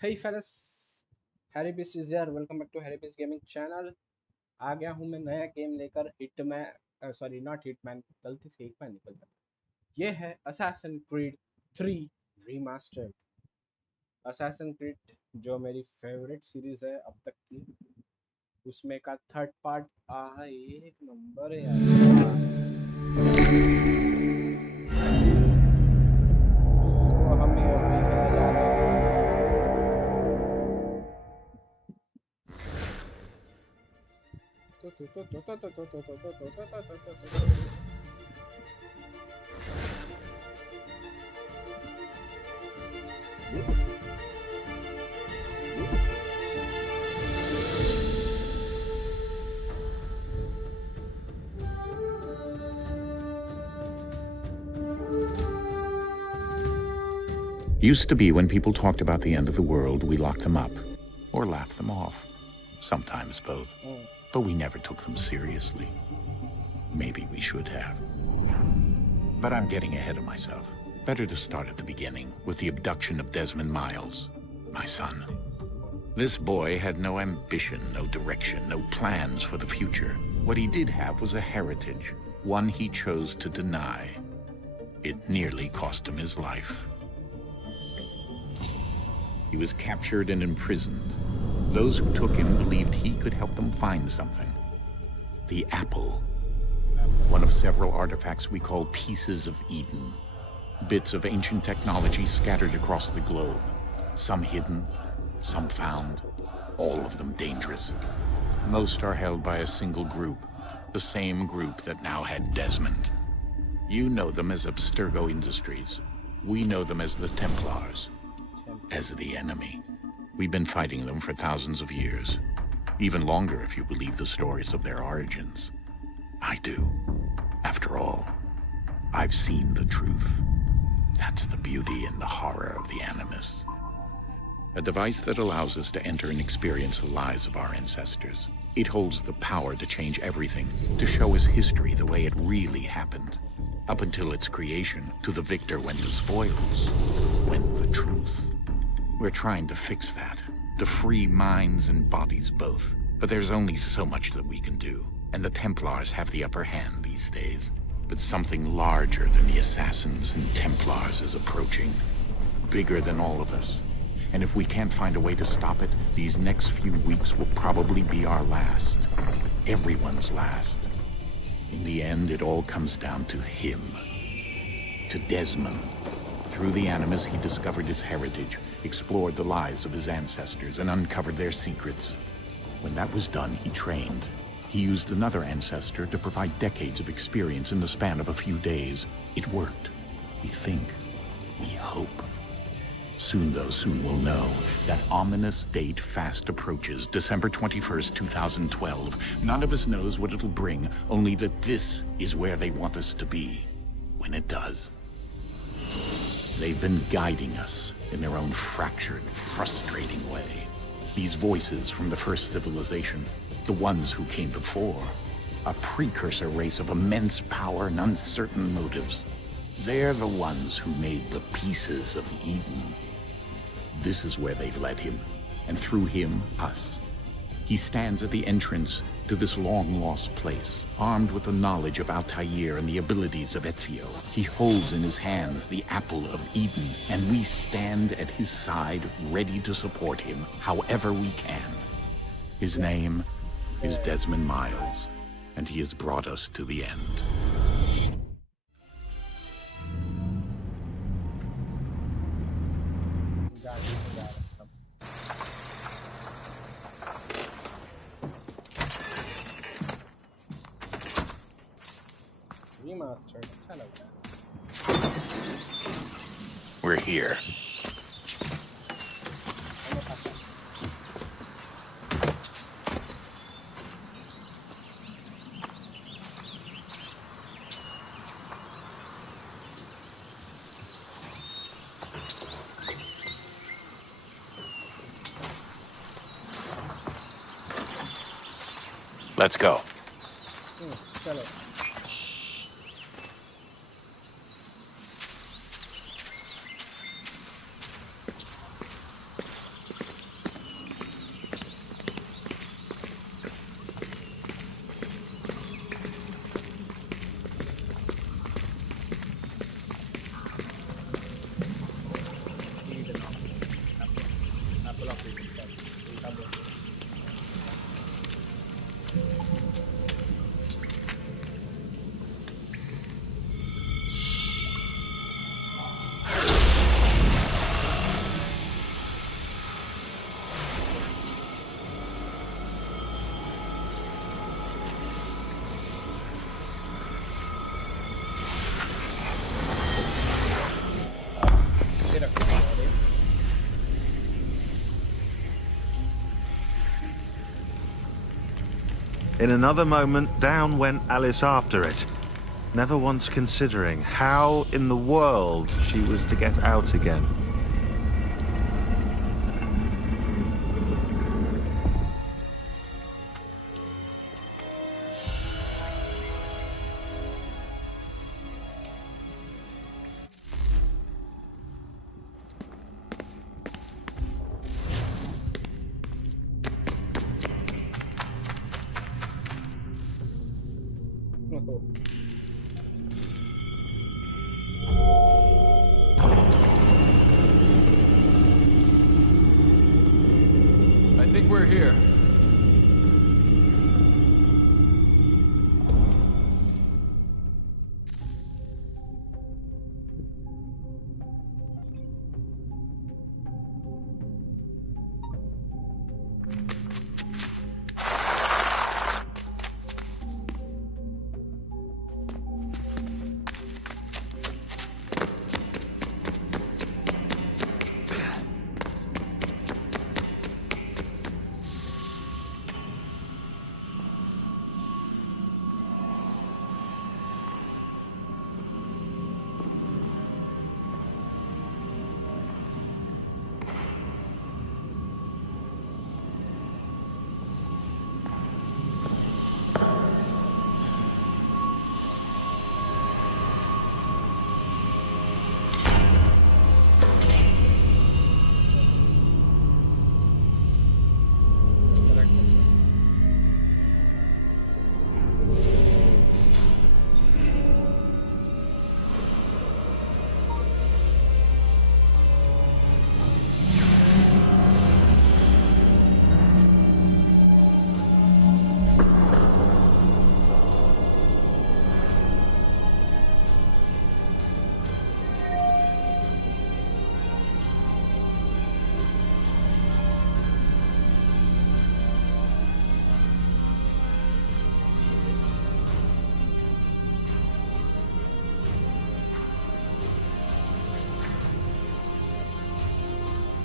Hey fellas, Harry Beast is here. Welcome back to Harry Beast Gaming channel. आ गया हूँ मैं नया गेम लेकर हिटमैन सॉरी नॉट हिटमैन, गलती से हिटमैन निकल जाता। ये है assassin creed 3 remastered. Assassin creed जो मेरी फेवरेट सीरीज है अब तक की, उसमें का थर्ड पार्ट एक नंबर है यार। तो हम ये अभी खेलने जा रहे हैं। Used to be when people talked about the end of the world, we locked them up or laughed them off. Sometimes both. But we never took them seriously. Maybe we should have. But I'm getting ahead of myself. Better to start at the beginning with the abduction of Desmond Miles, my son. This boy had no ambition, no direction, no plans for the future. What he did have was a heritage, one he chose to deny. It nearly cost him his life. He was captured and imprisoned. Those who took him believed he could help them find something. The apple. One of several artifacts we call pieces of Eden. Bits of ancient technology scattered across the globe. Some hidden, some found, all of them dangerous. Most are held by a single group, the same group that now had Desmond. You know them as Abstergo Industries. We know them as the Templars. As the enemy. We've been fighting them for thousands of years. Even longer if you believe the stories of their origins. I do. After all, I've seen the truth. That's the beauty and the horror of the Animus. A device that allows us to enter and experience the lives of our ancestors. It holds the power to change everything, to show us history the way it really happened. Up until its creation, to the victor went the spoils, went the truth. We're trying to fix that, to free minds and bodies both. But there's only so much that we can do, and the Templars have the upper hand these days. But something larger than the Assassins and Templars is approaching. Bigger than all of us. And if we can't find a way to stop it, these next few weeks will probably be our last. Everyone's last. In the end, it all comes down to him. To Desmond. Through the Animus, he discovered his heritage, explored the lives of his ancestors, and uncovered their secrets. When that was done, he trained. He used another ancestor to provide decades of experience in the span of a few days. It worked. We think. We hope. Soon, though, soon we'll know. That ominous date fast approaches, December 21st, 2012. None of us knows what it'll bring, only that this is where they want us to be. When it does. They've been guiding us in their own fractured, frustrating way. These voices from the first civilization, the ones who came before, a precursor race of immense power and uncertain motives. They're the ones who made the pieces of Eden. This is where they've led him, and through him, us. He stands at the entrance to this long-lost place, armed with the knowledge of Altair and the abilities of Ezio. He holds in his hands the apple of Eden, and we stand at his side, ready to support him however we can. His name is Desmond Miles, and he has brought us to the end. Remastered, अच्छा लग रहा है। We're here. Let's go. चलो। In another moment, down went Alice after it, never once considering how in the world she was to get out again. I think we're here.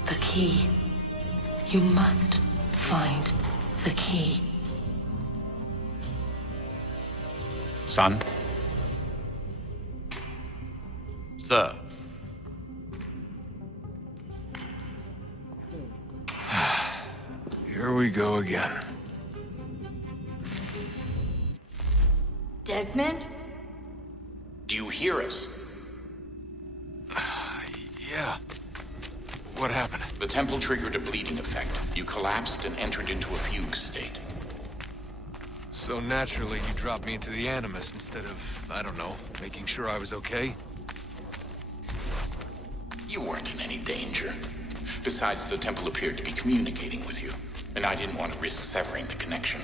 The key. You must find the key. Son? Sir. Here we go again. Desmond? Do you hear us? Yeah. What happened? The temple triggered a bleeding effect. You collapsed and entered into a fugue state. So naturally, you dropped me into the Animus instead of, I don't know, making sure I was okay? You weren't in any danger. Besides, the temple appeared to be communicating with you, and I didn't want to risk severing the connection.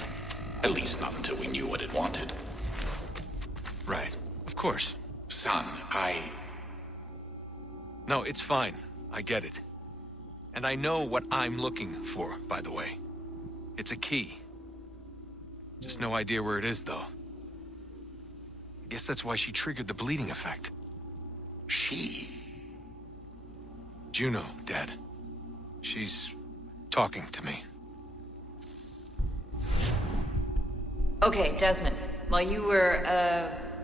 At least not until we knew what it wanted. Right. Of course. Son, No, it's fine. I get it. And I know what I'm looking for, by the way. It's a key. Just no idea where it is, though. I guess that's why she triggered the bleeding effect. She? Juno, Dad. She's talking to me. Okay, Desmond. While you were,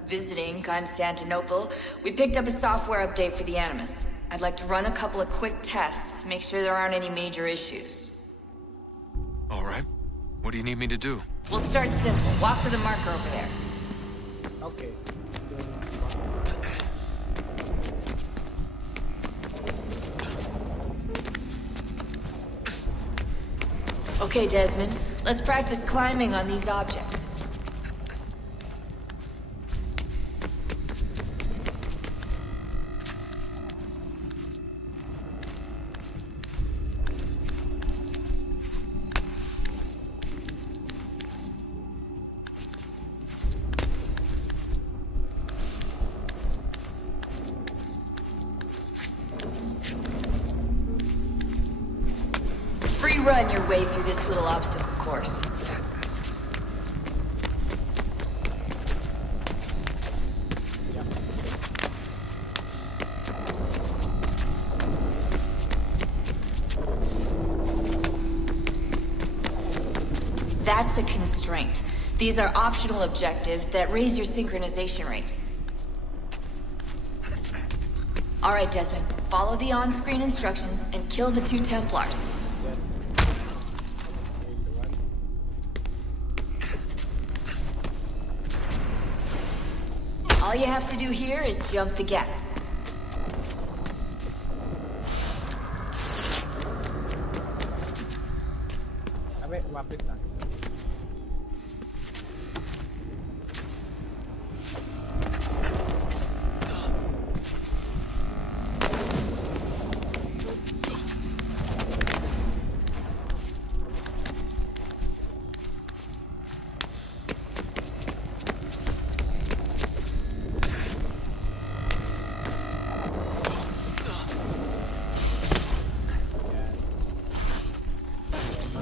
visiting Constantinople, we picked up a software update for the Animus. I'd like to run a couple of quick tests, make sure there aren't any major issues. All right. What do you need me to do? We'll start simple. Walk to the marker over there. Okay. Okay, Desmond. Let's practice climbing on these objects. Free run your way through this little obstacle course. That's a constraint. These are optional objectives that raise your synchronization rate. All right, Desmond. Follow the on-screen instructions and kill the 2 Templars. Yes. All you have to do here is jump the gap. अबे वापस आ.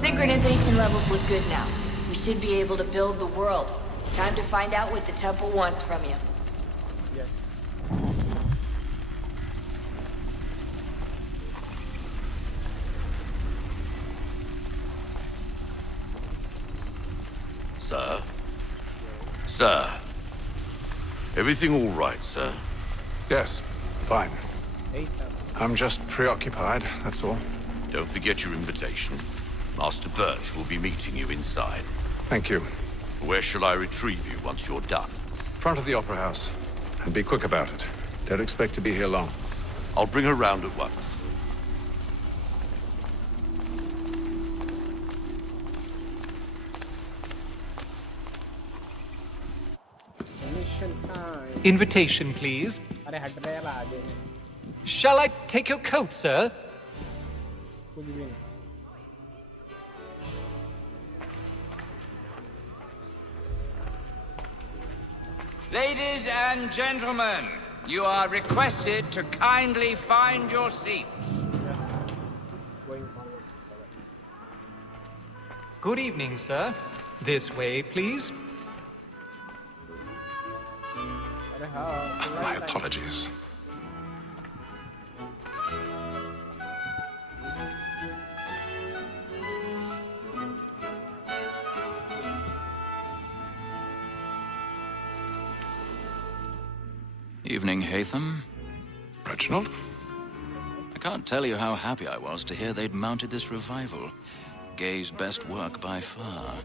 Synchronization levels look good now. We should be able to build the world. Time to find out what the temple wants from you. Yes. Sir? Sir? Everything all right, sir? Yes, fine. 8 I'm just preoccupied, that's all. Don't forget your invitation. Master Birch will be meeting you inside. Thank you. Where shall I retrieve you once you're done? Front of the Opera House. And be quick about it. Don't expect to be here long. I'll bring her round at once. Mission time. Invitation, please. अरे हट रहे हैं आगे. Shall I take your coat, sir? कुछ भी नहीं. Ladies and gentlemen, you are requested to kindly find your seats. Going forward. Good evening, sir. This way, please. अरे हाँ. My apologies. Evening, Hatham. Reginald? I can't tell you how happy I was to hear they'd mounted this revival. Gay's best work by far.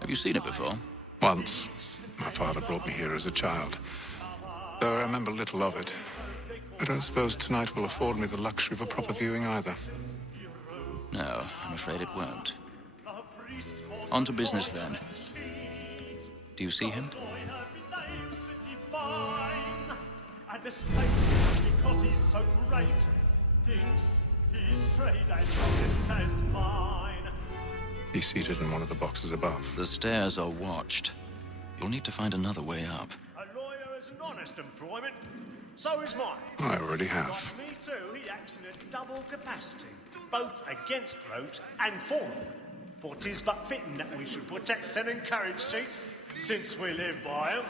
Have you seen it before? Once. My father brought me here as a child. Though I remember little of it. I don't suppose tonight will afford me the luxury of a proper viewing either. No, I'm afraid it won't. On to business, then. Do you see him? And the state, because he's so great, thinks his trade as honest as mine. He's seated in one of the boxes above. The stairs are watched. You'll need to find another way up. A lawyer is an honest employment, so is mine. I already have. Like me too, he acts in a double capacity, both against rogues and for them. For 'tis but fitting that we should protect and encourage cheats, since we live by 'em.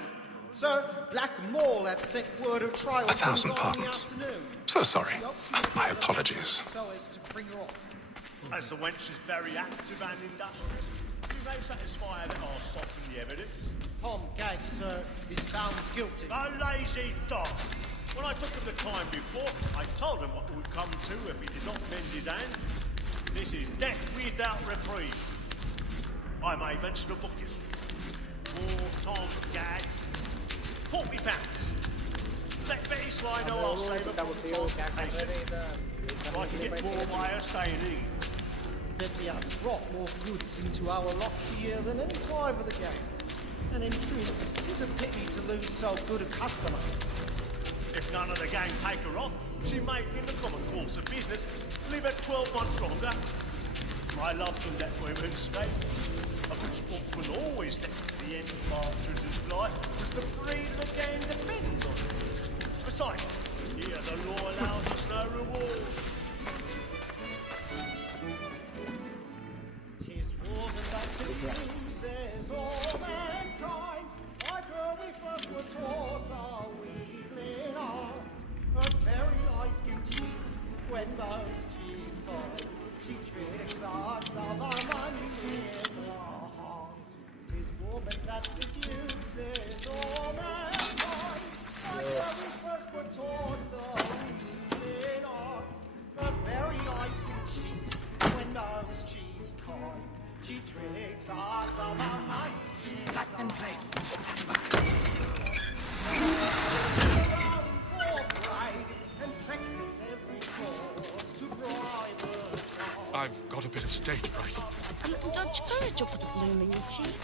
Sir, Black Mole had sent word of trial. 1,000 pardons. So sorry. My apologies. So as to bring her off. As the wench is very active and industrious, we may satisfy her that I'll soften the evidence. Tom Gag, sir, is found guilty. A lazy dog! When I took him the time before, I told him what would come to if he did not mend his hand. This is death without reprieve. I may venture to book him. For Tom Gag, £40. Let Betty Sly know I'll save her from transportation. I can get more by her staying in. Betty has brought more goods into our lot here than any five of the gang. And in truth, it's a pity to lose so good a customer. If none of the gang take her off, she may, in the common course of business, live at 12 months longer. I love to let women stay. A good sportsman always lets the end partridge's fly, because the breed of the gang depends on it. Besides, here the law allows us no reward. Tis war that says all mankind, like where we first were taught our weakling arts. A very nice can cheat when most she's gone. She tricks us of our money in our hearts. Tis woman that seduces all mankind. That's where we first were taught the healing arts. A very nice skin cheek when nose she's kind. She tricks us about night. Let them play. I've got a bit of stage fright. A little Dutch courage will put a bloom in your cheek.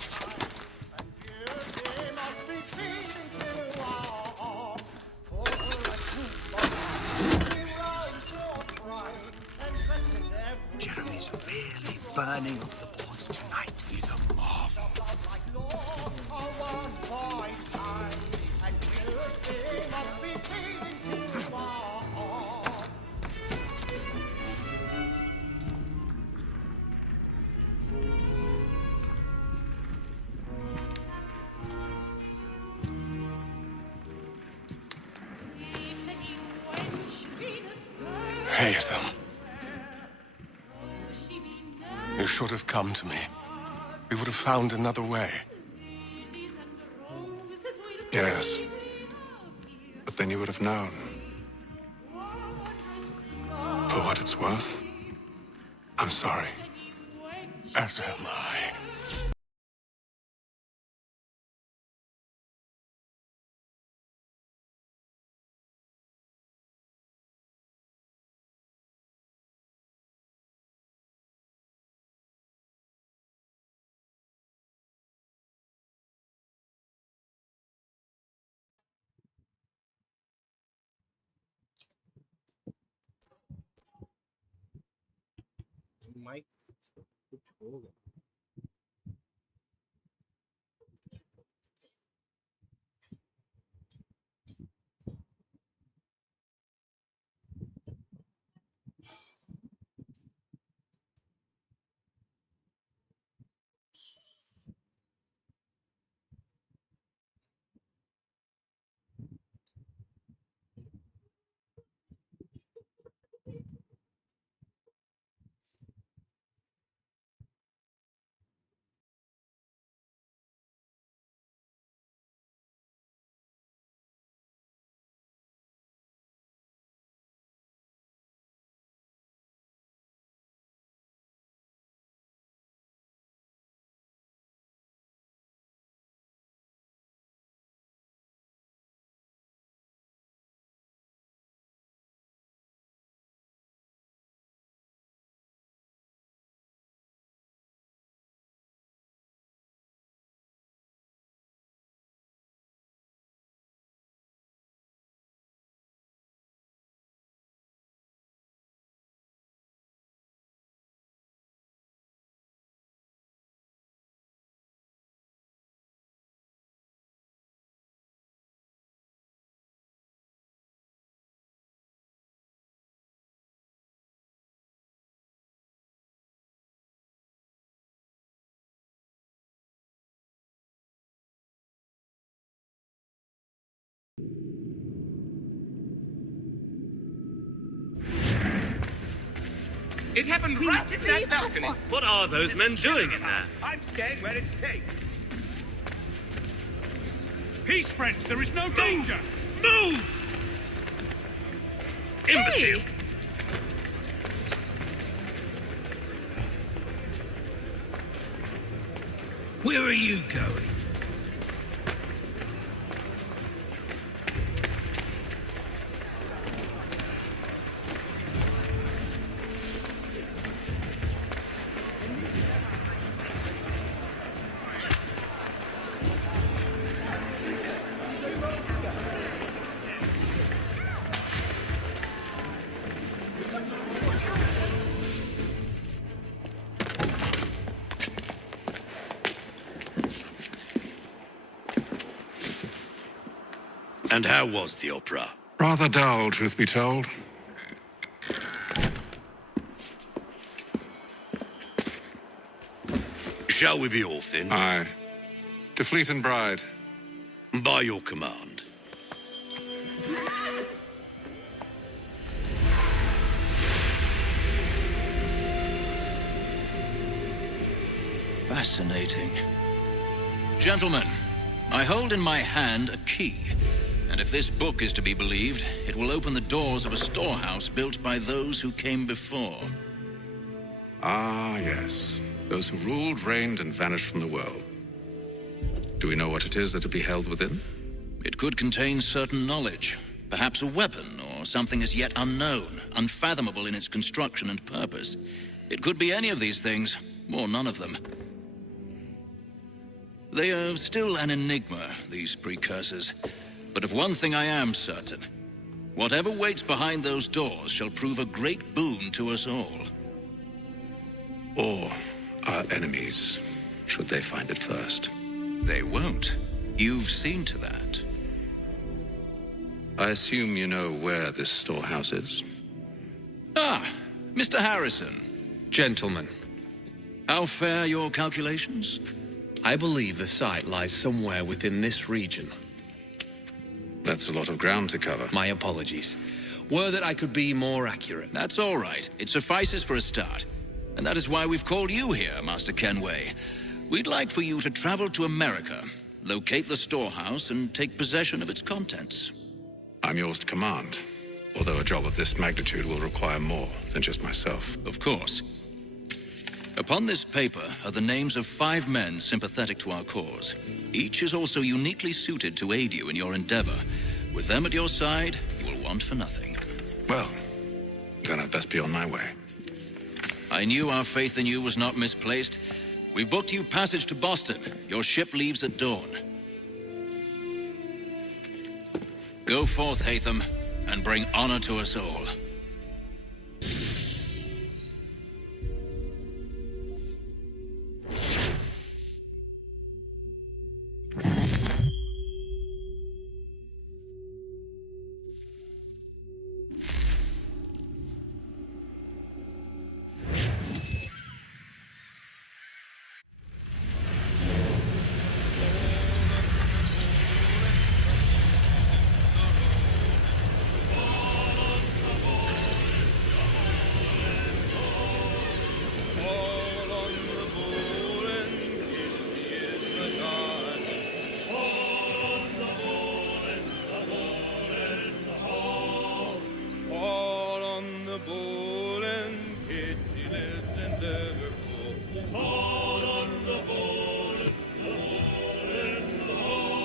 Jeremy's really burning up the boards tonight. He's a marvel. Haytham. You should have come to me. We would have found another way. Yes. But then you would have known. For what it's worth, I'm sorry. As am I. Mic कुछ हो गया। It happened right in that balcony. What are those men doing in there? I'm staying where it's safe. Peace, friends. There is no danger. Move! Imbecile! Where are you going? And how was the opera? Rather dull, truth be told. Shall we be off then? Aye. To Fleet and Bride. By your command. Fascinating. Gentlemen, I hold in my hand a key. And if this book is to be believed, it will open the doors of a storehouse built by those who came before. Ah, yes. Those who ruled, reigned, and vanished from the world. Do we know what it is that will be held within? It could contain certain knowledge. Perhaps a weapon, or something as yet unknown, unfathomable in its construction and purpose. It could be any of these things, or none of them. They are still an enigma, these precursors. But of one thing I am certain. Whatever waits behind those doors shall prove a great boon to us all. Or our enemies, should they find it first. They won't. You've seen to that. I assume you know where this storehouse is? Ah, Mr. Harrison. Gentlemen, How fare your calculations? I believe the site lies somewhere within this region. That's a lot of ground to cover. My apologies. Were that I could be more accurate. That's all right. It suffices for a start. And that is why we've called you here, Master Kenway. We'd like for you to travel to America, locate the storehouse, and take possession of its contents. I'm yours to command, although a job of this magnitude will require more than just myself. Of course. Upon this paper are the names of 5 men sympathetic to our cause. Each is also uniquely suited to aid you in your endeavor. With them at your side, you will want for nothing. Well, then I'd best be on my way. I knew our faith in you was not misplaced. We've booked you passage to Boston. Your ship leaves at dawn. Go forth, Hatham, and bring honor to us all.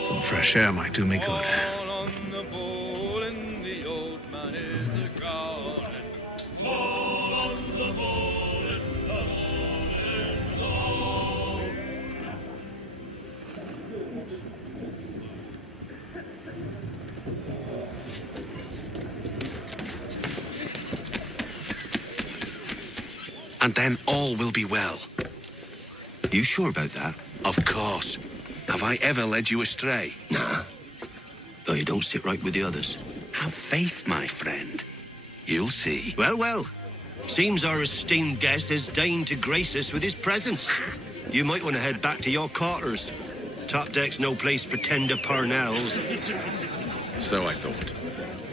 Some fresh air might do me good. And then all will be well. You sure about that? Of course. Have I ever led you astray? Nah. Though you don't sit right with the others. Have faith, my friend. You'll see. Well, well. Seems our esteemed guest has deigned to grace us with his presence. You might want to head back to your quarters. Top deck's no place for tender parnells. So I thought.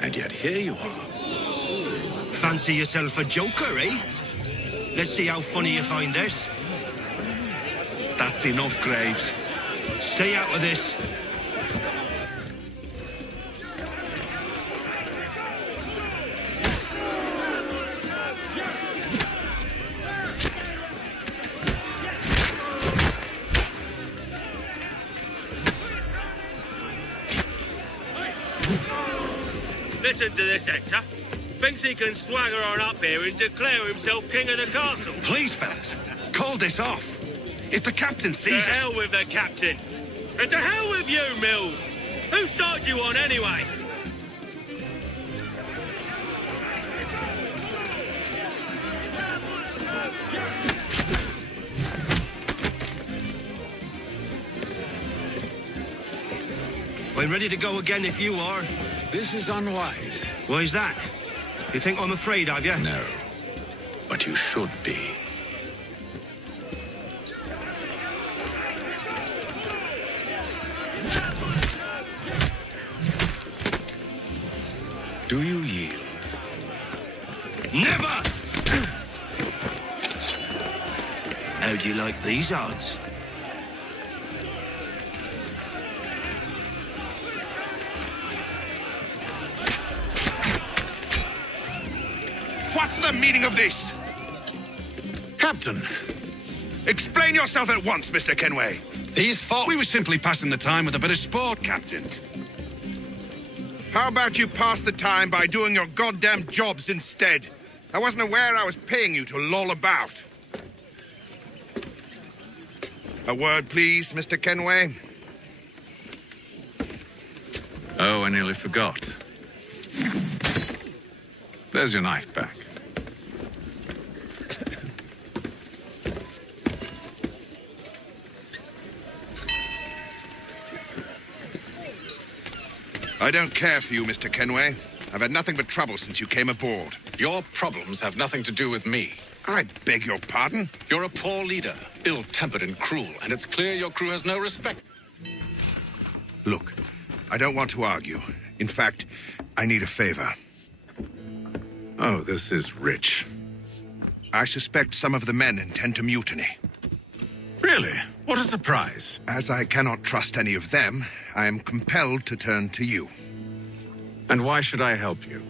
And yet here you are. Fancy yourself a joker, eh? Let's see how funny you find this. That's enough, Graves. Stay out of this. Listen to this, Hector. Thinks he can swagger on up here and declare himself king of the castle. Please, fellas, call this off. If the captain sees To us... hell with the captain. And to hell with you, Mills. Whose side you on, anyway? I'm ready to go again if you are. This is unwise. Why's that? You think I'm afraid of you? No. But you should be. Do you yield? Never! How do you like these odds? the meaning of this? Captain, Explain yourself at once, Mr. Kenway. these thought we were simply passing the time with a bit of sport, Captain. How about you pass the time by doing your goddamn jobs instead? I wasn't aware I was paying you to loll about. A word, please, Mr. Kenway. Oh, I nearly forgot. There's your knife back. I don't care for you, Mr. Kenway. I've had nothing but trouble since you came aboard. Your problems have nothing to do with me. I beg your pardon? You're a poor leader, ill-tempered and cruel, and it's clear your crew has no respect. Look, I don't want to argue. In fact, I need a favor. Oh, this is rich. I suspect some of the men intend to mutiny. Really? What a surprise. As I cannot trust any of them, I am compelled to turn to you. And why should I help you?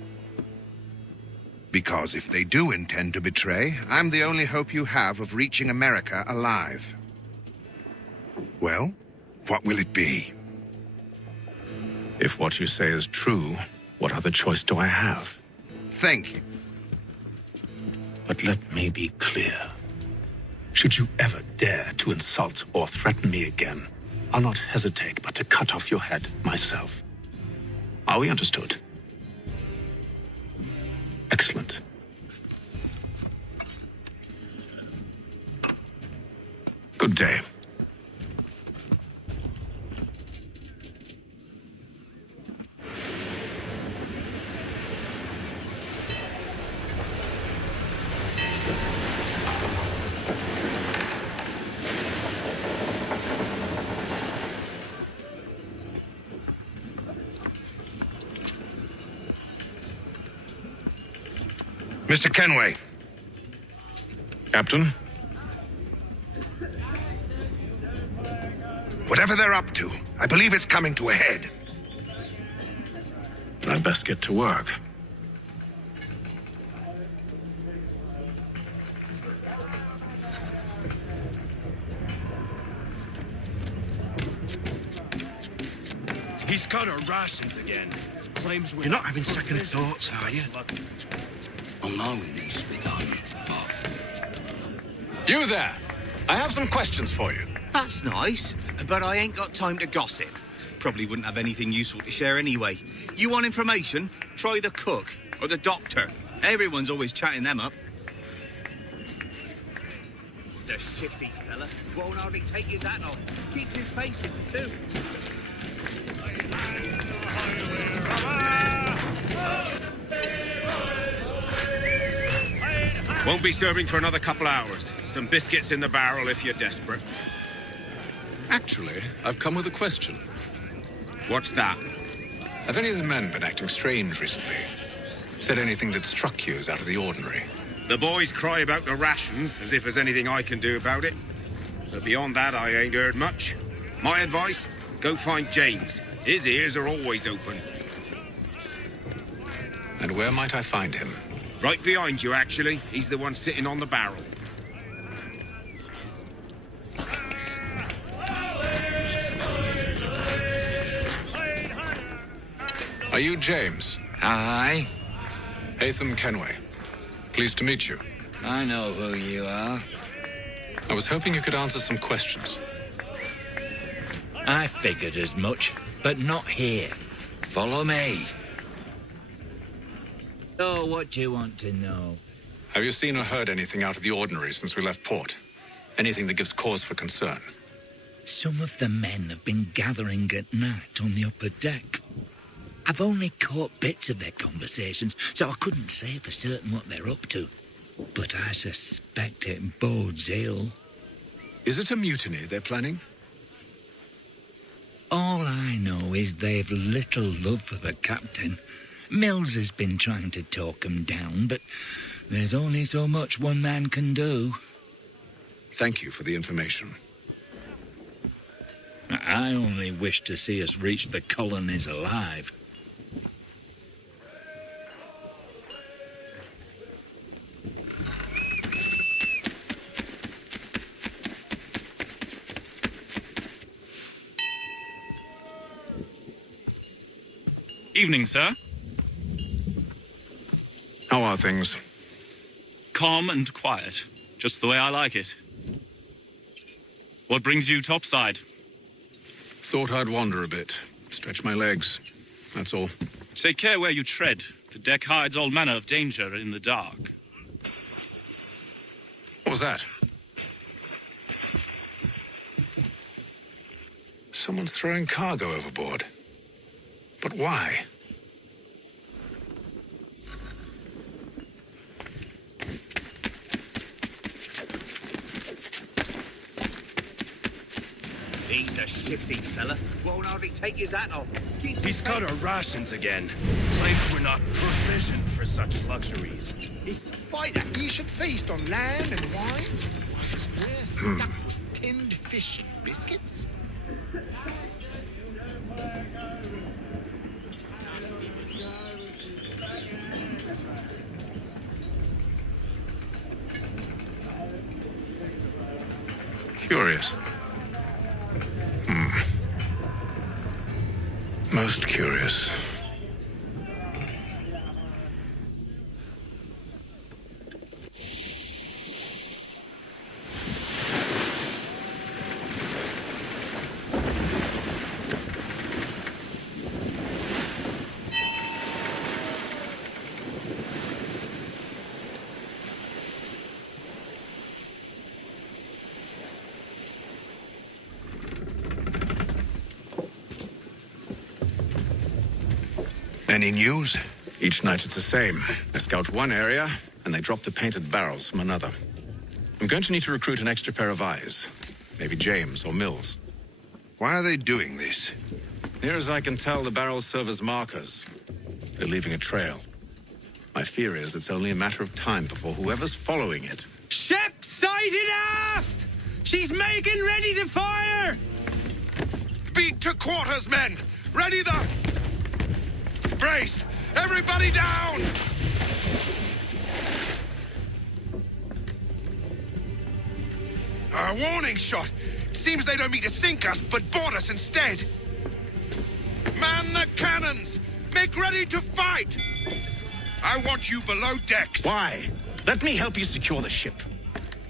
Because if they do intend to betray, I'm the only hope you have of reaching America alive. Well, what will it be? If what you say is true, what other choice do I have? Thank you. But let me be clear. Should you ever dare to insult or threaten me again, I'll not hesitate but to cut off your head myself. Are we understood? Excellent. Good day. Mr. Kenway. Captain? Whatever they're up to, I believe it's coming to a head. I'd best get to work. He's got our rations again. Claims You're not having second thoughts, are you? I know it needs to be done, You there! I have some questions for you. That's nice, but I ain't got time to gossip. Probably wouldn't have anything useful to share anyway. You want information? Try the cook or the doctor. Everyone's always chatting them up. The shifty fella won't hardly take his hat off. Keeps his face in too. Won't be serving for another couple hours. Some biscuits in the barrel if you're desperate. Actually, I've come with a question. What's that? Have any of the men been acting strange recently? Said anything that struck you as out of the ordinary? The boys cry about the rations, as if there's anything I can do about it. But beyond that, I ain't heard much. My advice, go find James. His ears are always open. And where might I find him? Right behind you, actually. He's the one sitting on the barrel. Are you James? Aye. Hatham Kenway. Pleased to meet you. I know who you are. I was hoping you could answer some questions. I figured as much, but not here. Follow me. So, what do you want to know? Have you seen or heard anything out of the ordinary since we left port? Anything that gives cause for concern? Some of the men have been gathering at night on the upper deck. I've only caught bits of their conversations, so I couldn't say for certain what they're up to. But I suspect it bodes ill. Is it a mutiny they're planning? All I know is they've little love for the captain. Mills has been trying to talk 'em down, but there's only so much one man can do. Thank you for the information. I only wish to see us reach the colonies alive. Evening, sir. How are things? Calm and quiet. Just the way I like it. What brings you topside? Thought I'd wander a bit. Stretch my legs. That's all. Take care where you tread. The deck hides all manner of danger in the dark. What was that? Someone's throwing cargo overboard. But why? He's a shifty fella. Won't hardly take his hat off. He's cut our rations again. Claims we're not provisioned for such luxuries. If fighter, you should feast on lamb and wine. We're stuck with tinned fish and biscuits. Curious. Most curious. Any news? Each night it's the same. They scout one area, and they drop the painted barrels from another. I'm going to need to recruit an extra pair of eyes. Maybe James or Mills. Why are they doing this? Near as I can tell, the barrels serve as markers. They're leaving a trail. My fear is it's only a matter of time before whoever's following it... Ship sighted aft! She's making ready to fire! Beat to quarters, men! Ready the... Brace! Everybody down! A warning shot! It seems they don't mean to sink us, but board us instead! Man the cannons! Make ready to fight! I want you below decks! Why? Let me help you secure the ship.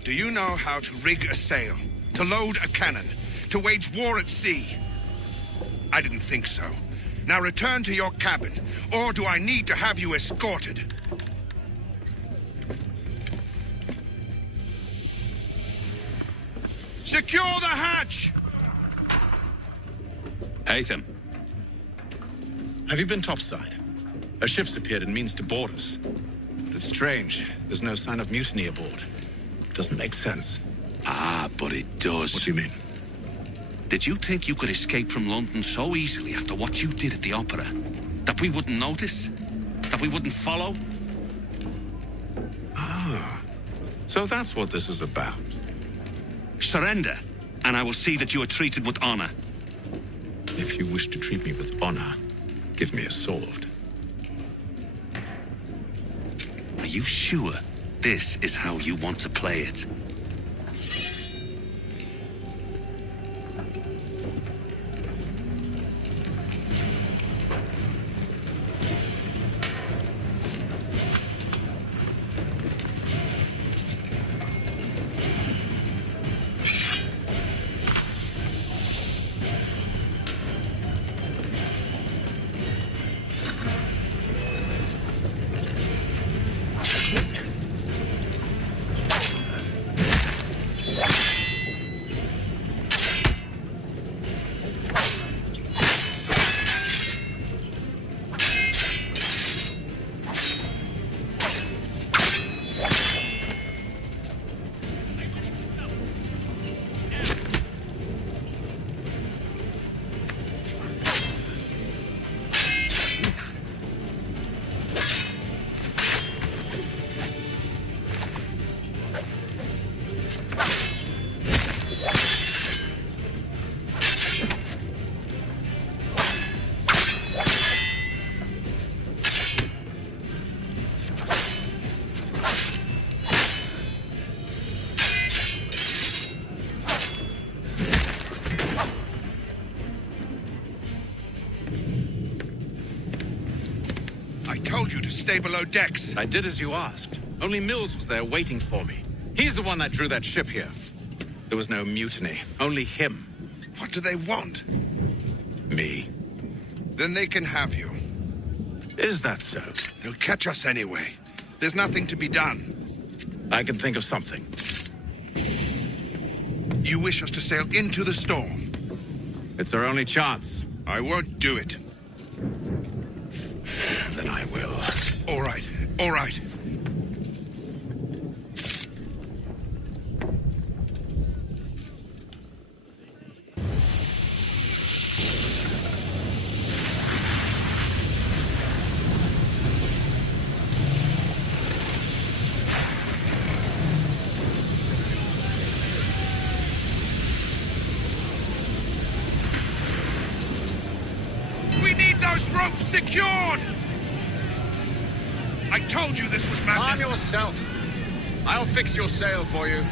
Do you know how to rig a sail? To load a cannon? To wage war at sea? I didn't think so. Now return to your cabin, or do I need to have you escorted? Secure the hatch! Haytham. Have you been topside? A ship's appeared and means to board us. But it's strange. There's no sign of mutiny aboard. Doesn't make sense. Ah, but it does. What do you mean? Did you think you could escape from London so easily after what you did at the opera? That we wouldn't notice? That we wouldn't follow? Ah. So that's what this is about. Surrender, and I will see that you are treated with honor. If you wish to treat me with honor, give me a sword. Are you sure this is how you want to play it? stay below decks. I did as you asked. Only Mills was there waiting for me. He's the one that drew that ship here. There was no mutiny, only him. What do they want? Me. Then they can have you. Is that so? They'll catch us anyway. There's nothing to be done. I can think of something. You wish us to sail into the storm? It's our only chance. I won't do it. Then I will. All right, all right. We need those ropes secured! I told you this was madness. Arm yourself. I'll fix your sail for you.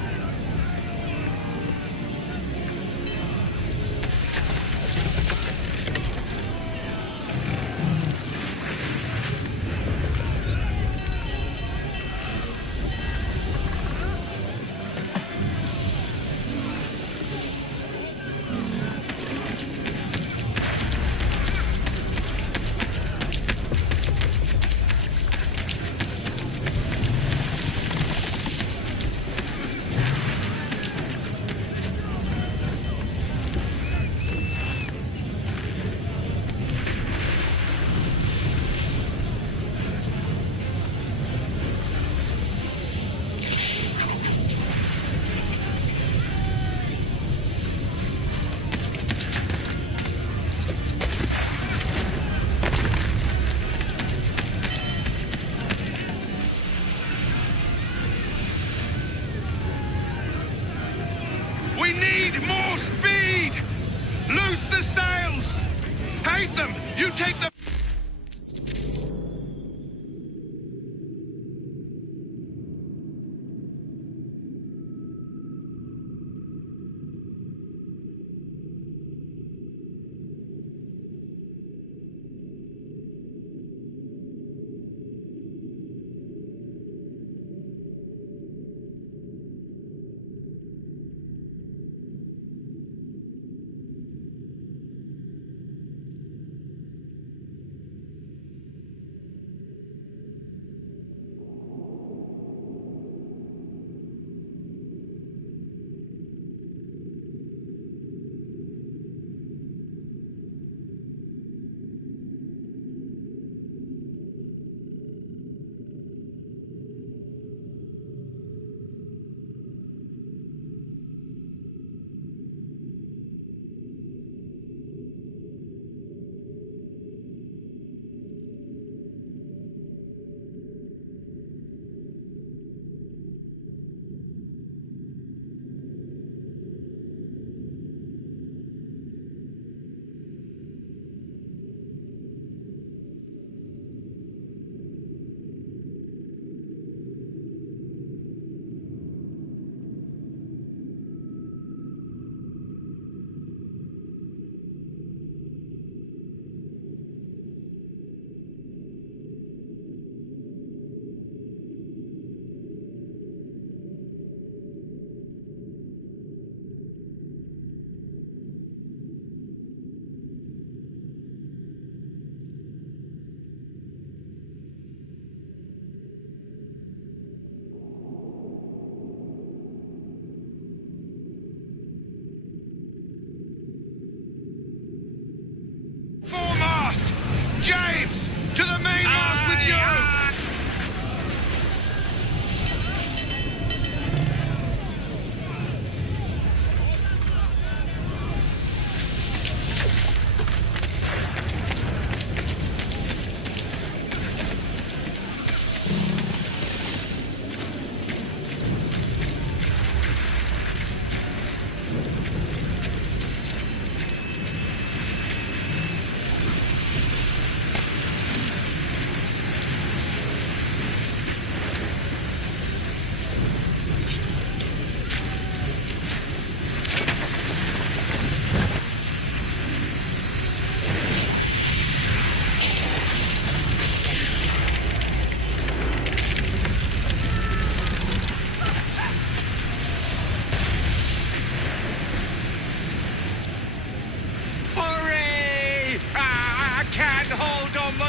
We need more speed! Loose the sails! Hate them! You take the...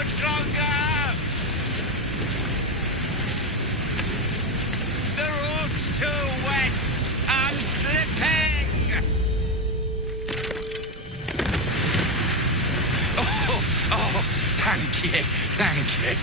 much longer! The rope's too wet! I'm slipping! Oh, thank you, thank you.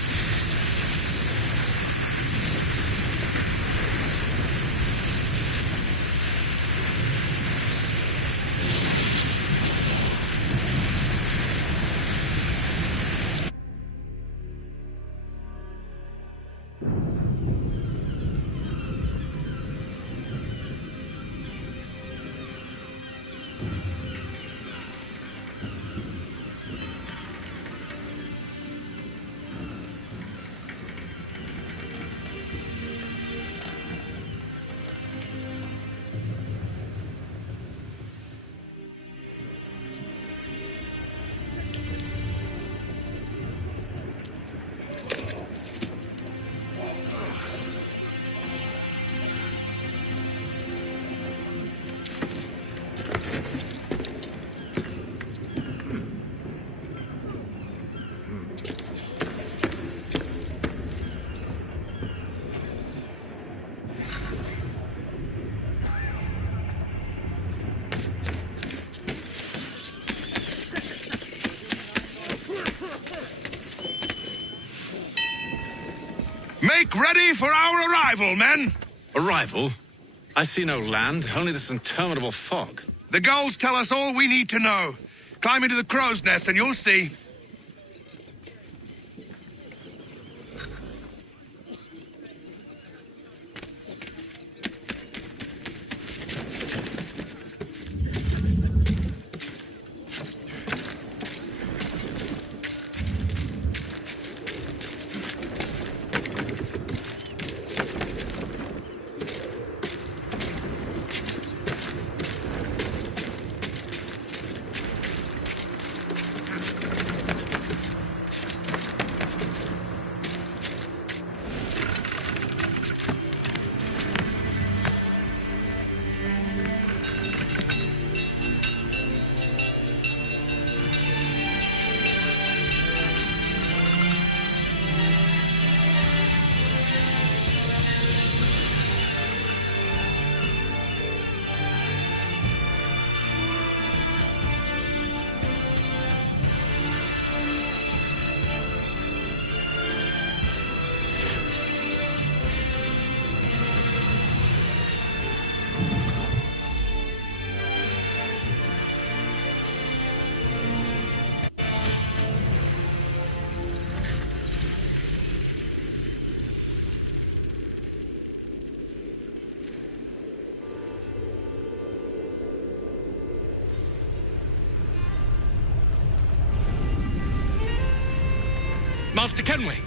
Make ready for our arrival, men! Arrival? I see no land, only this interminable fog. The gulls tell us all we need to know. Climb into the crow's nest and you'll see. Master Kenway!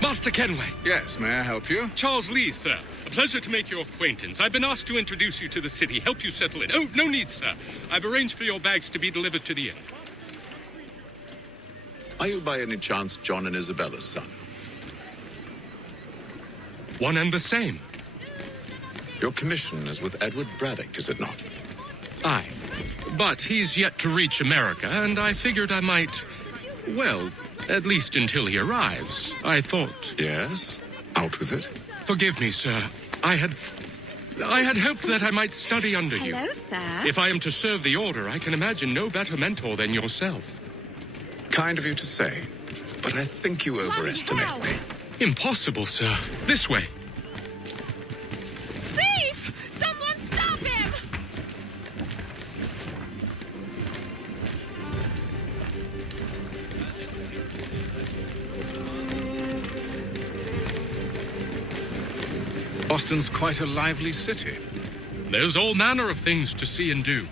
Master Kenway! Yes, may I help you? Charles Lee, sir. A pleasure to make your acquaintance. I've been asked to introduce you to the city, help you settle in. Oh, no need, sir. I've arranged for your bags to be delivered to the inn. Are you by any chance John and Isabella's son? One and the same. Your commission is with Edward Braddock, is it not? Aye. But he's yet to reach America, and I figured I might... Well, at least until he arrives, I thought. Yes? Out with it. Forgive me, sir. I had hoped that I might study under you. Hello, sir. If I am to serve the Order, I can imagine no better mentor than yourself. Kind of you to say, but I think you overestimate me. Impossible, sir. This way. Thief! Someone stop him! Boston's quite a lively city. There's all manner of things to see and do.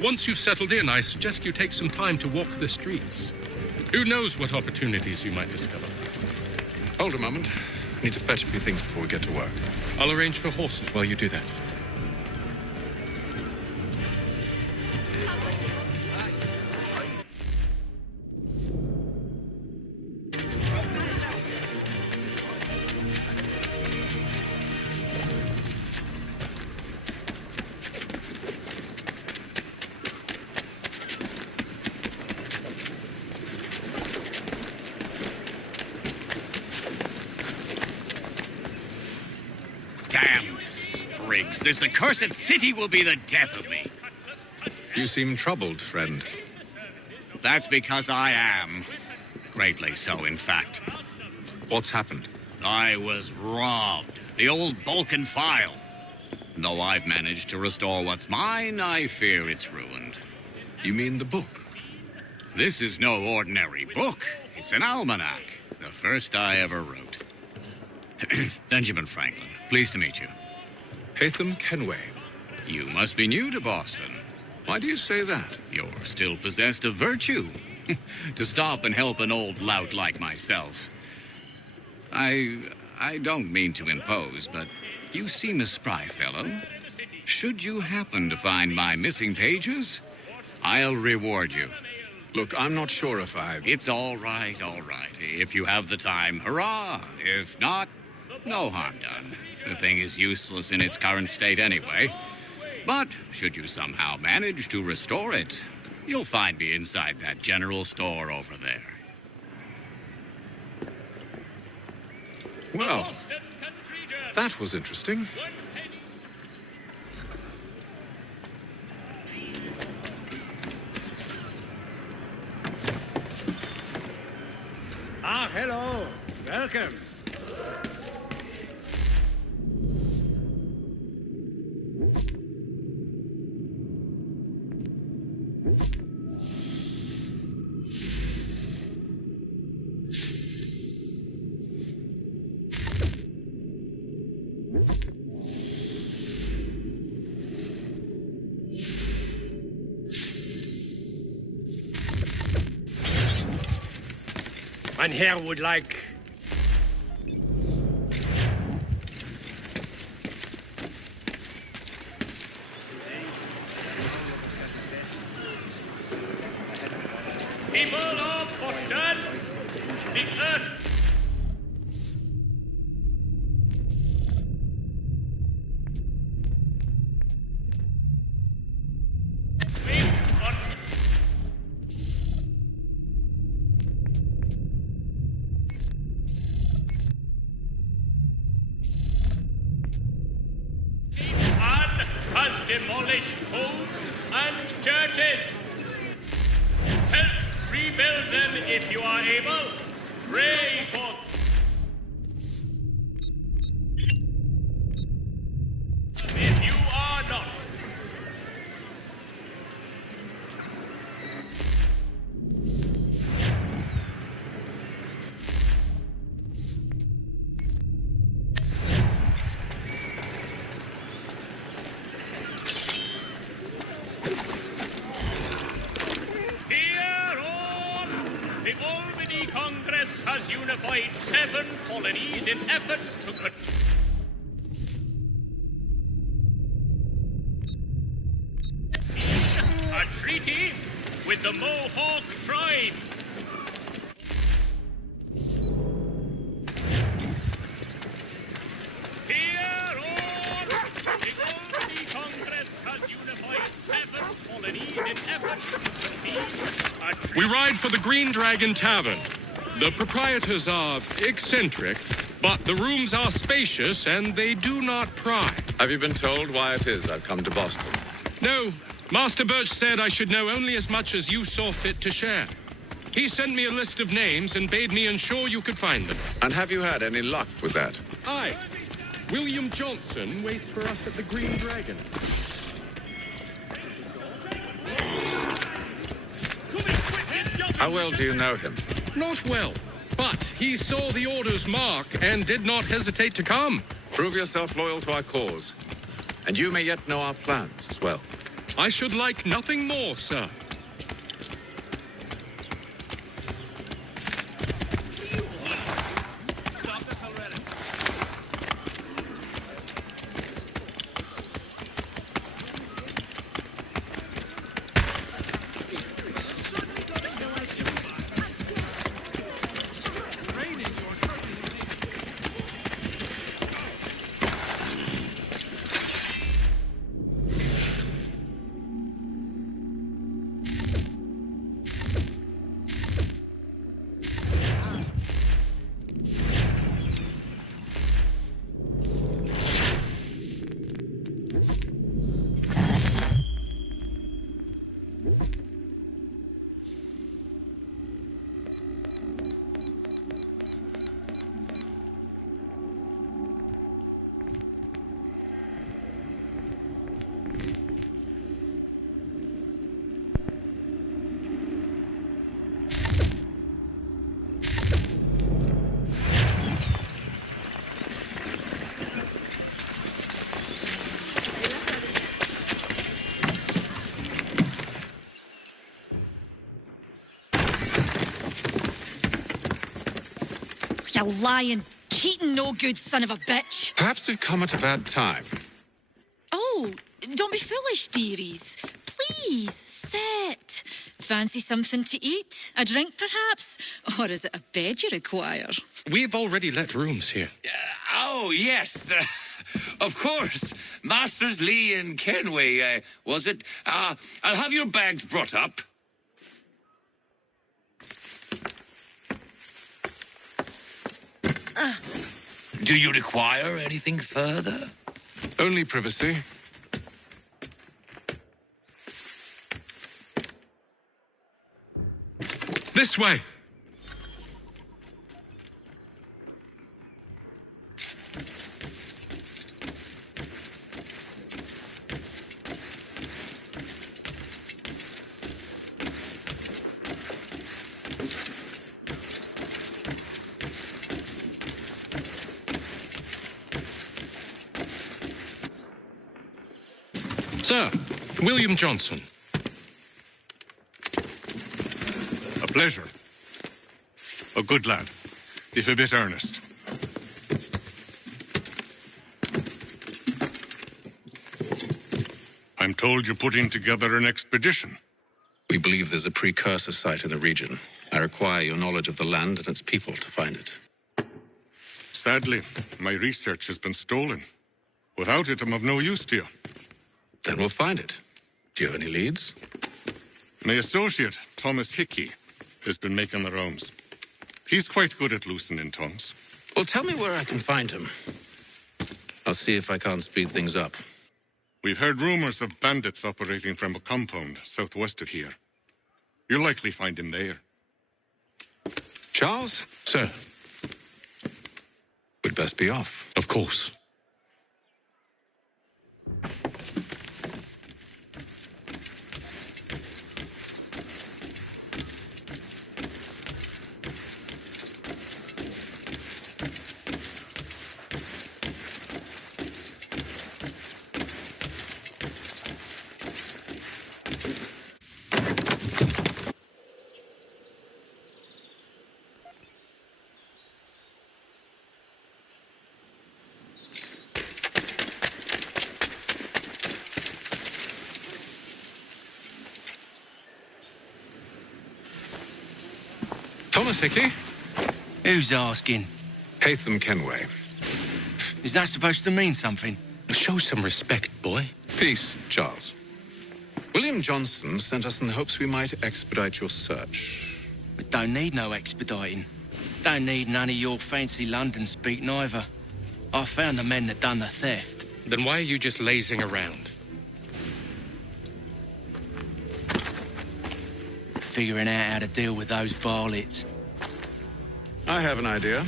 Once you've settled in, I suggest you take some time to walk the streets. Who knows what opportunities you might discover. Hold a moment. I need to fetch a few things before we get to work. I'll arrange for horses while you do that. sprigs, this accursed city will be the death of me. You seem troubled, friend. That's because I am. Greatly so, in fact. What's happened? I was robbed. The old Balkan file. Though I've managed to restore what's mine, I fear it's ruined. You mean the book? This is no ordinary book. It's an almanac. The first I ever wrote. Benjamin Franklin, pleased to meet you. Hatham Kenway. You must be new to Boston. Why do you say that? You're still possessed of virtue. To stop and help an old lout like myself. I don't mean to impose, but you seem a spry fellow. Should you happen to find my missing pages, I'll reward you. Look, I'm not sure if I... It's all right, all right. If you have the time, hurrah! If not, no harm done. The thing is useless in its current state anyway. But should you somehow manage to restore it, you'll find me inside that general store over there. Well, that was interesting. Ah, hello. Welcome. Mein Herr would like... People of Boston, the earth... has demolished homes and churches. Help rebuild them if you are able. Pray for... If you are not. Congress has unified 7 colonies in efforts to a treaty with the Mohawk tribe. Hear all! The Albany Congress has unified 7 colonies in efforts to a treaty. We ride for the Green Dragon Tavern. The proprietors are eccentric, but the rooms are spacious and they do not pry. Have you been told why it is I've come to Boston? No. Master Birch said I should know only as much as you saw fit to share. He sent me a list of names and bade me ensure you could find them. And have you had any luck with that? Aye. William Johnson waits for us at the Green Dragon. How well do you know him? Not well, but he saw the order's mark and did not hesitate to come. Prove yourself loyal to our cause, and you may yet know our plans as well. I should like nothing more, sir. You lying, cheating, no good son of a bitch. Perhaps we've come at a bad time. Oh, don't be foolish, dearies. Please, sit. Fancy something to eat? A drink, perhaps? Or is it a bed you require? We've already let rooms here. Oh, yes. Of course. Masters Lee and Kenway, was it? I'll have your bags brought up. Do you require anything further? Only privacy. This way. Sir, William Johnson. A pleasure. A good lad, if a bit earnest. I'm told you're putting together an expedition. We believe there's a precursor site in the region. I require your knowledge of the land and its people to find it. Sadly, my research has been stolen. Without it, I'm of no use to you. Then we'll find it. Do you have any leads? My associate, Thomas Hickey, has been making the rounds. He's quite good at loosening tongues. Well, tell me where I can find him. I'll see if I can't speed things up. We've heard rumors of bandits operating from a compound southwest of here. You'll likely find him there. Charles? Sir. We'd best be off. Of course. Thomas Hickey? Who's asking? Haytham Kenway. Is that supposed to mean something? Show some respect, boy. Peace, Charles. William Johnson sent us in the hopes we might expedite your search. We don't need no expediting. Don't need none of your fancy London speak neither. I found the men that done the theft. Then why are you just lazing around? Figuring out how to deal with those varlets. I have an idea.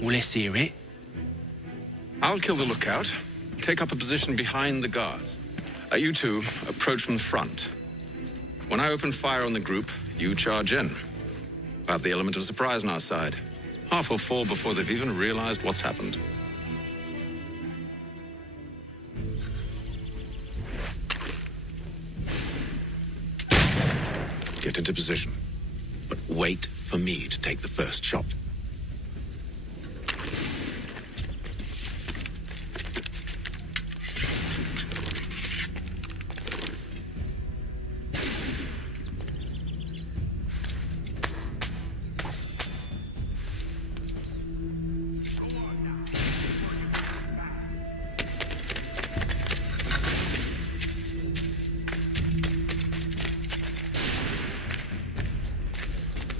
Well, let's hear it. I'll kill the lookout, take up a position behind the guards. You two approach from the front. When I open fire on the group, you charge in. I have the element of surprise on our side. Half will fall before they've even realized what's happened. Get into position, but wait for me to take the first shot.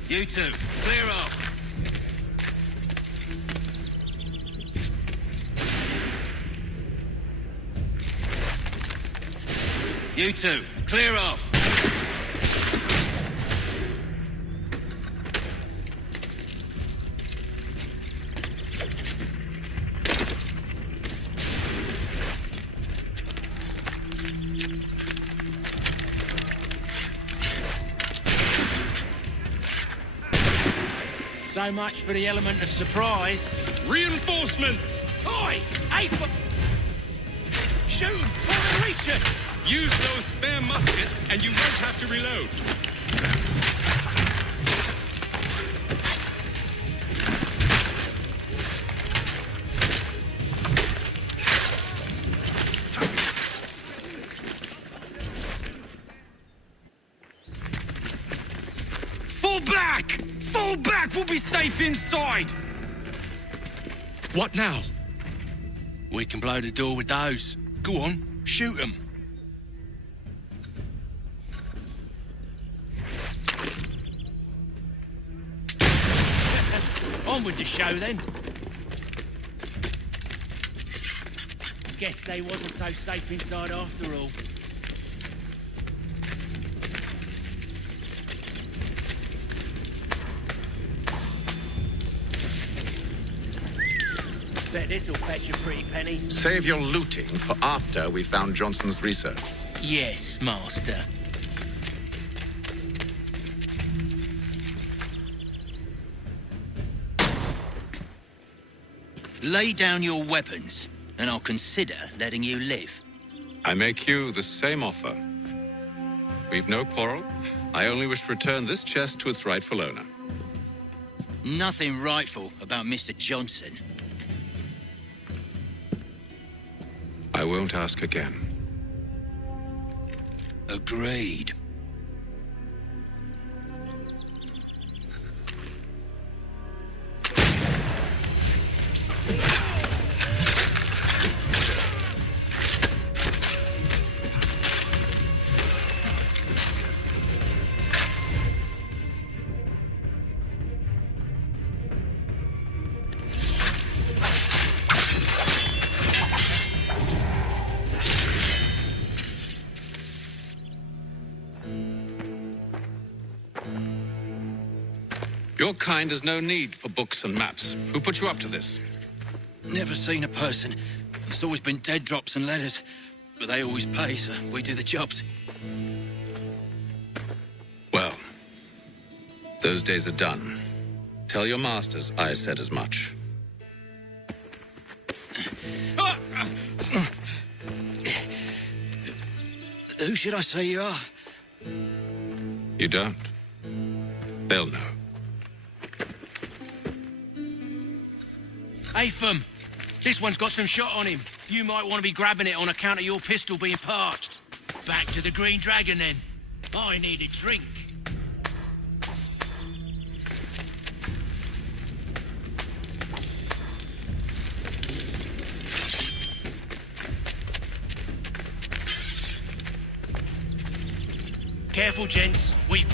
You two, clear off. You two, clear off. So much for the element of surprise. Reinforcements! Oi! Hey, shoot! Try to reach it! Use those spare muskets and you won't have to reload. back! Fall back! We'll be safe inside! What now? We can blow the door with those. Go on, shoot them. On with the show then. Guess they wasn't so safe inside after all. Bet this'll fetch a pretty penny. Save your looting for after we found Johnson's research. Yes, Master. Lay down your weapons, and I'll consider letting you live. I make you the same offer. We've no quarrel. I only wish to return this chest to its rightful owner. Nothing rightful about Mr. Johnson. I won't ask again. Agreed. Your kind has no need for books and maps. Who put you up to this? Never seen a person. It's always been dead drops and letters. But they always pay, so we do the jobs. Well, those days are done. Tell your masters I said as much. Who should I say you are? You don't. They'll know. Atham, this one's got some shot on him. You might want to be grabbing it on account of your pistol being parched. Back to the Green Dragon, then. I need a drink. Careful, gents. We've...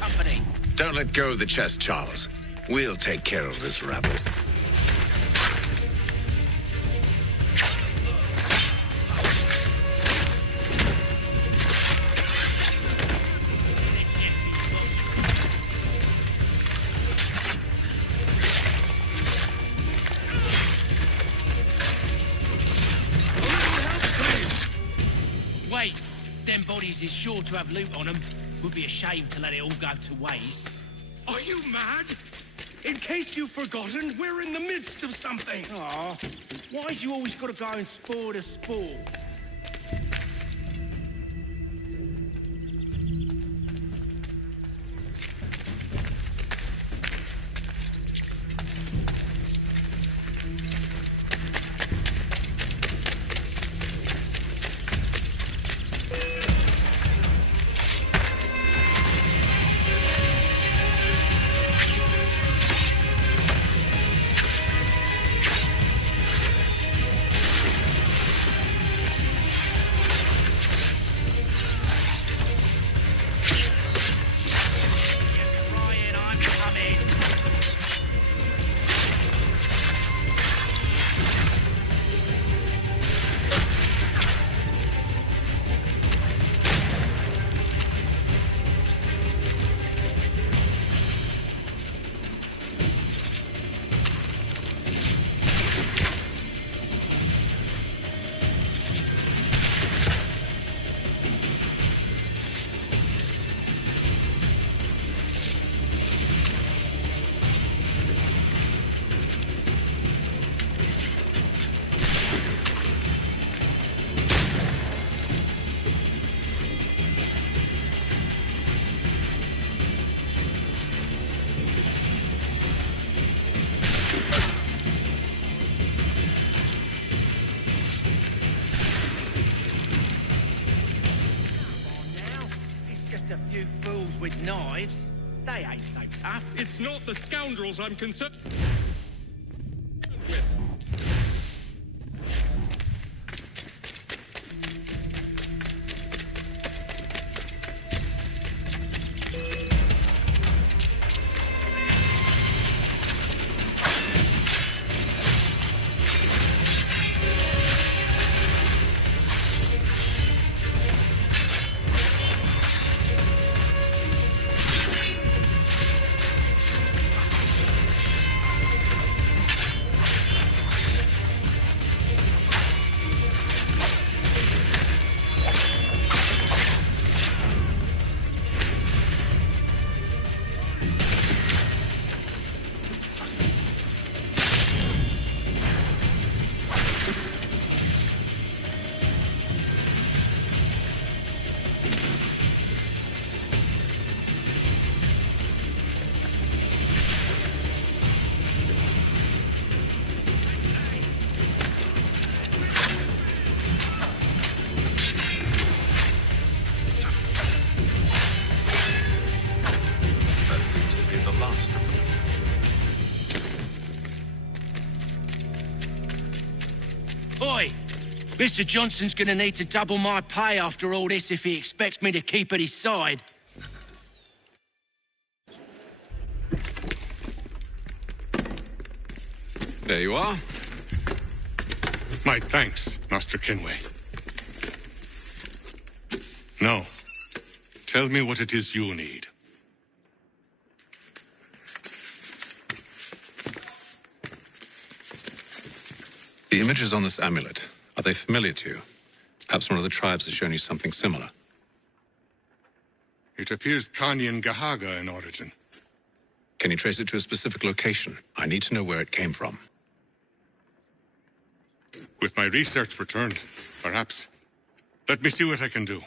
company. Don't let go of the chest, Charles. We'll take care of this rabble. Wait, them bodies is sure to have loot on them. Would be a shame to let it all go to waste. Are you mad? In case you've forgotten, we're in the midst of something. Aw, why's you always got to go and spoil the sport? knives. They ain't so tough. It's not the scoundrels I'm concerned with. Oi! Mr. Johnson's gonna need to double my pay after all this if he expects me to keep at his side. There you are. My thanks, Master Kenway. Now, tell me what it is you need. The images on this amulet, are they familiar to you? Perhaps one of the tribes has shown you something similar. It appears Kanyan Gahaga in origin. Can you trace it to a specific location? I need to know where it came from. With my research returned, perhaps. Let me see what I can do.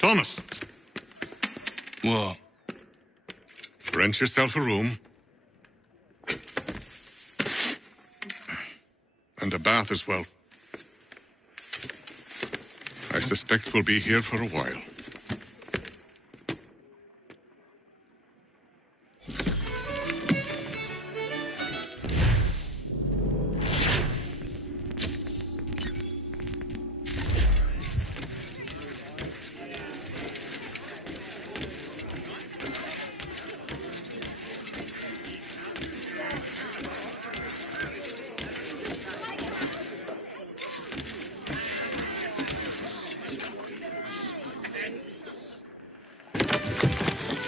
Thomas! What? Rent yourself a room. And a bath as well. I suspect we'll be here for a while.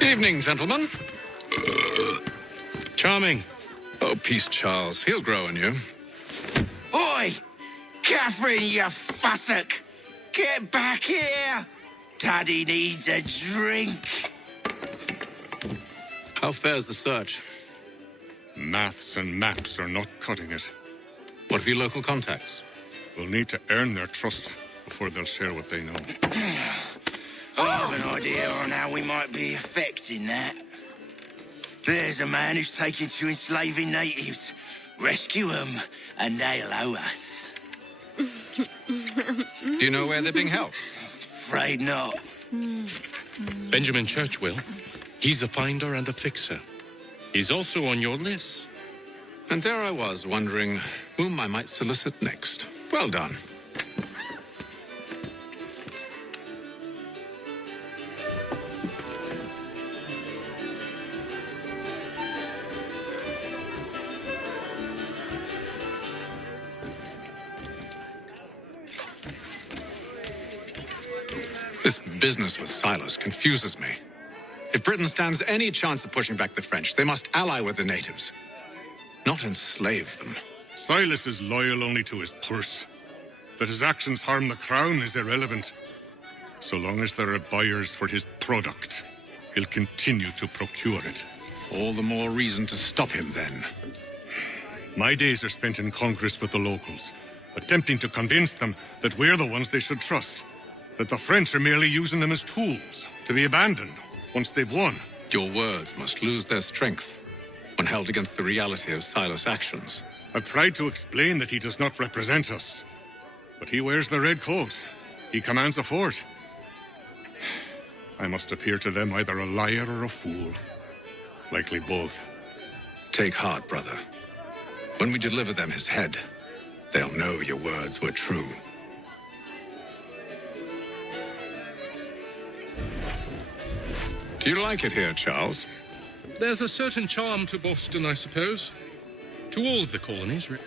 Evening, gentlemen. Charming. Oh, peace, Charles. He'll grow on you. Oi! Catherine, you fussock! Get back here! Daddy needs a drink. How fares the search? Maths and maps are not cutting it. What of your local contacts? We'll need to earn their trust before they'll share what they know. I have an idea on how we might be affecting that. There's a man who's taken to enslaving natives. Rescue them, and they'll owe us. Do you know where they're being held? Afraid not. Benjamin Churchwill. He's a finder and a fixer. He's also on your list. And there I was, wondering whom I might solicit next. Well done. This business with Silas confuses me. If Britain stands any chance of pushing back the French, they must ally with the natives, not enslave them. Silas is loyal only to his purse. That his actions harm the crown is irrelevant. So long as there are buyers for his product, he'll continue to procure it. All the more reason to stop him, then. My days are spent in Congress with the locals, attempting to convince them that we're the ones they should trust. That the French are merely using them as tools, to be abandoned once they've won. Your words must lose their strength when held against the reality of Silas' actions. I've tried to explain that he does not represent us. But he wears the red coat. He commands a fort. I must appear to them either a liar or a fool. Likely both. Take heart, brother. When we deliver them his head, they'll know your words were true. Do you like it here, Charles? There's a certain charm to Boston, I suppose. To all of the colonies, really.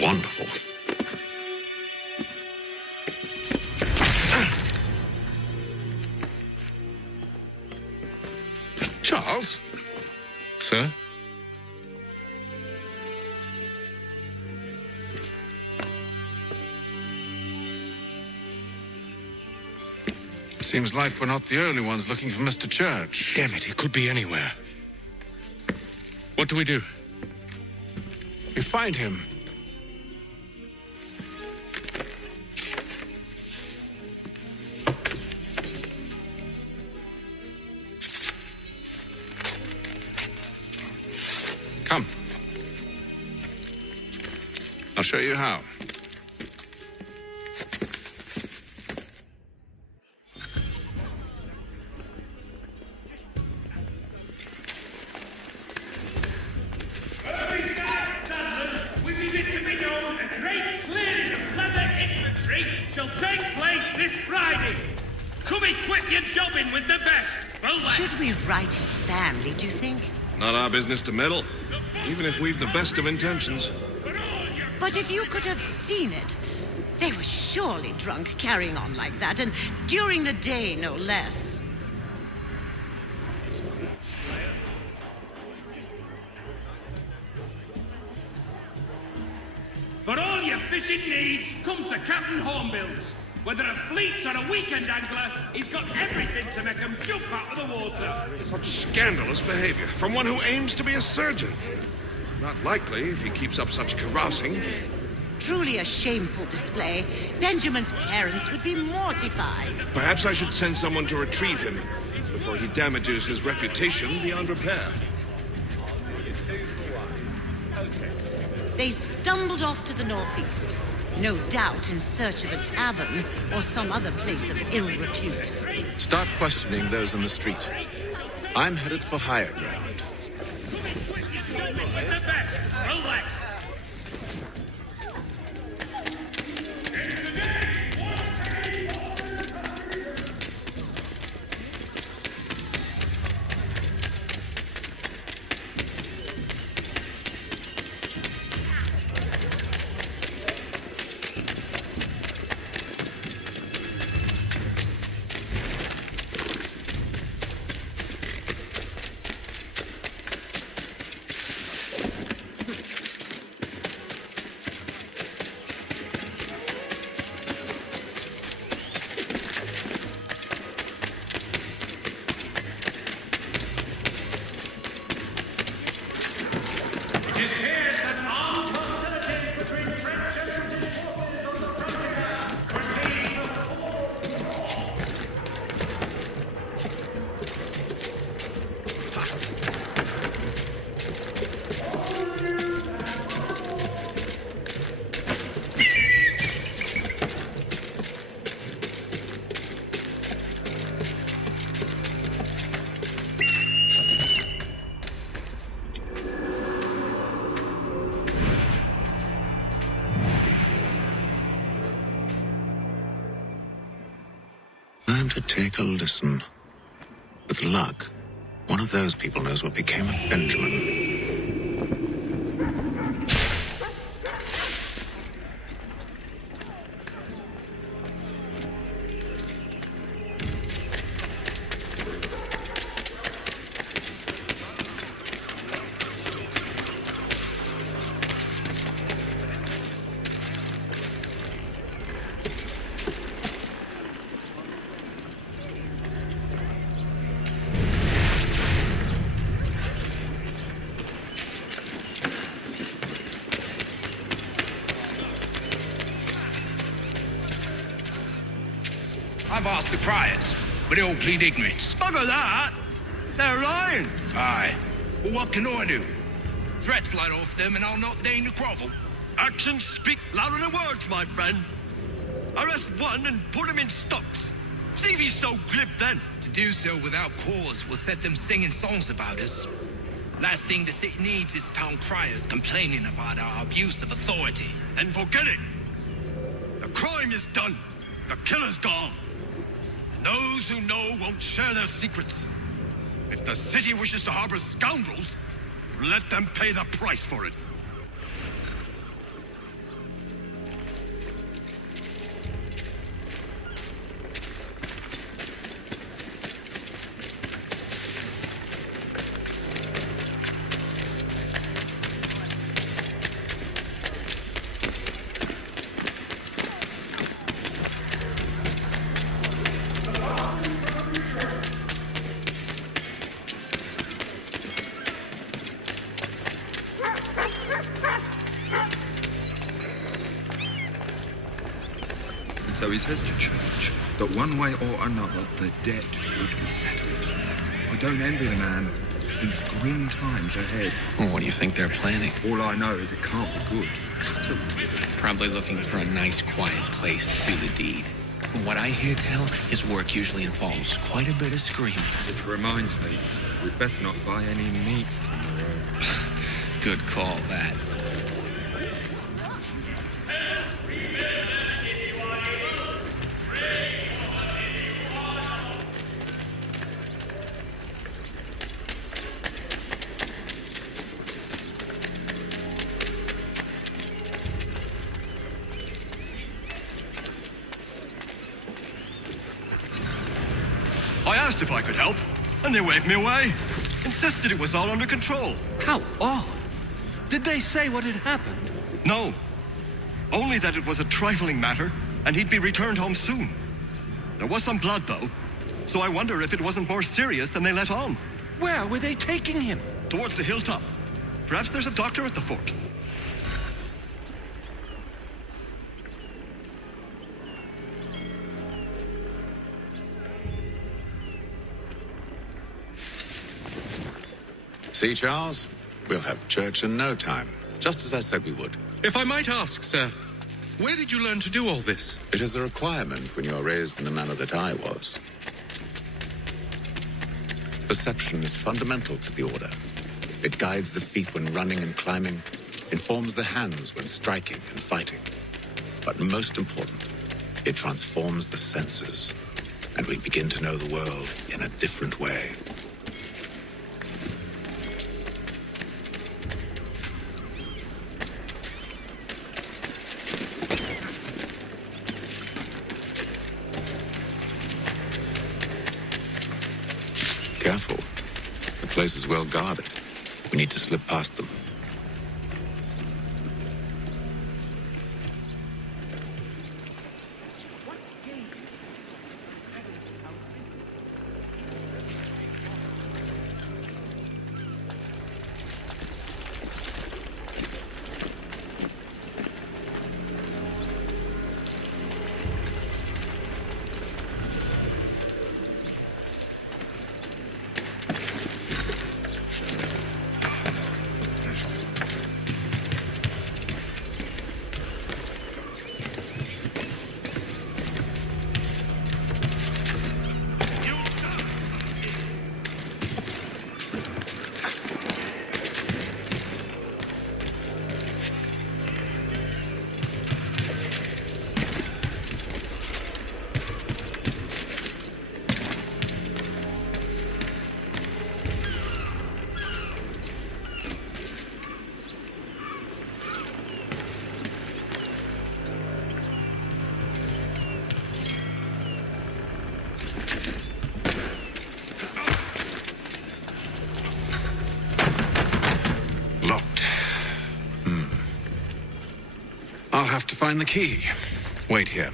Wonderful. Charles? Sir? Seems like we're not the only ones looking for Mr. Church. Damn it, he could be anywhere. What do we do? We find him. Come. I'll show you how. Which is it to be known, a great clearing of leather infantry shall take place this Friday. Come equip your dobbin with the best. Should we write his family, do you think? Not our business to meddle, even if we've the best of intentions. But if you could have seen it, they were surely drunk carrying on like that, and during the day, no less. For all your fishing needs, come to Captain Hornbill's. Whether a fleet's or a weekend angler, he's got everything to make them jump out of the water. Such scandalous behavior from one who aims to be a surgeon. Not likely if he keeps up such carousing. Truly a shameful display. Benjamin's parents would be mortified. Perhaps I should send someone to retrieve him before he damages his reputation beyond repair. They stumbled off to the northeast, no doubt in search of a tavern or some other place of ill repute. Start questioning those on the street. I'm headed for higher ground. With the best, no less. Time to take a listen. With luck, one of those people knows what became of Benjamin. I've asked the criers, but they all plead ignorance. Bugger that! They're lying! Aye. Well, what can I do? Threats light off them and I'll not deign to grovel. Actions speak louder than words, my friend. Arrest one and put him in stocks. See if he's so glib then. To do so without cause will set them singing songs about us. Last thing the city needs is town criers complaining about our abuse of authority. Then forget it. The crime is done. The killer's gone. And those who know won't share their secrets. If the city wishes to harbor scoundrels, let them pay the price for it. So he says to Church that one way or another the debt would be settled. I don't envy the man. These grim times ahead. Well, what do you think they're planning? All I know is it can't be good. Probably looking for a nice, quiet place to do the deed. From what I hear tell, his work usually involves quite a bit of screaming. Which reminds me, we'd best not buy any meat tomorrow. Good call, that. I asked if I could help, and they waved me away. Insisted it was all under control. How odd. Did they say what had happened? No. Only that it was a trifling matter, and he'd be returned home soon. There was some blood, though, so I wonder if it wasn't more serious than they let on. Where were they taking him? Towards the hilltop. Perhaps there's a doctor at the fort. See, Charles? We'll have church in no time, just as I said we would. If I might ask, sir, where did you learn to do all this? It is a requirement when you are raised in the manner that I was. Perception is fundamental to the order. It guides the feet when running and climbing, informs the hands when striking and fighting. But most important, it transforms the senses, and we begin to know the world in a different way. Careful. The place is well guarded. We need to slip past them. I'll have to find the key. Wait here.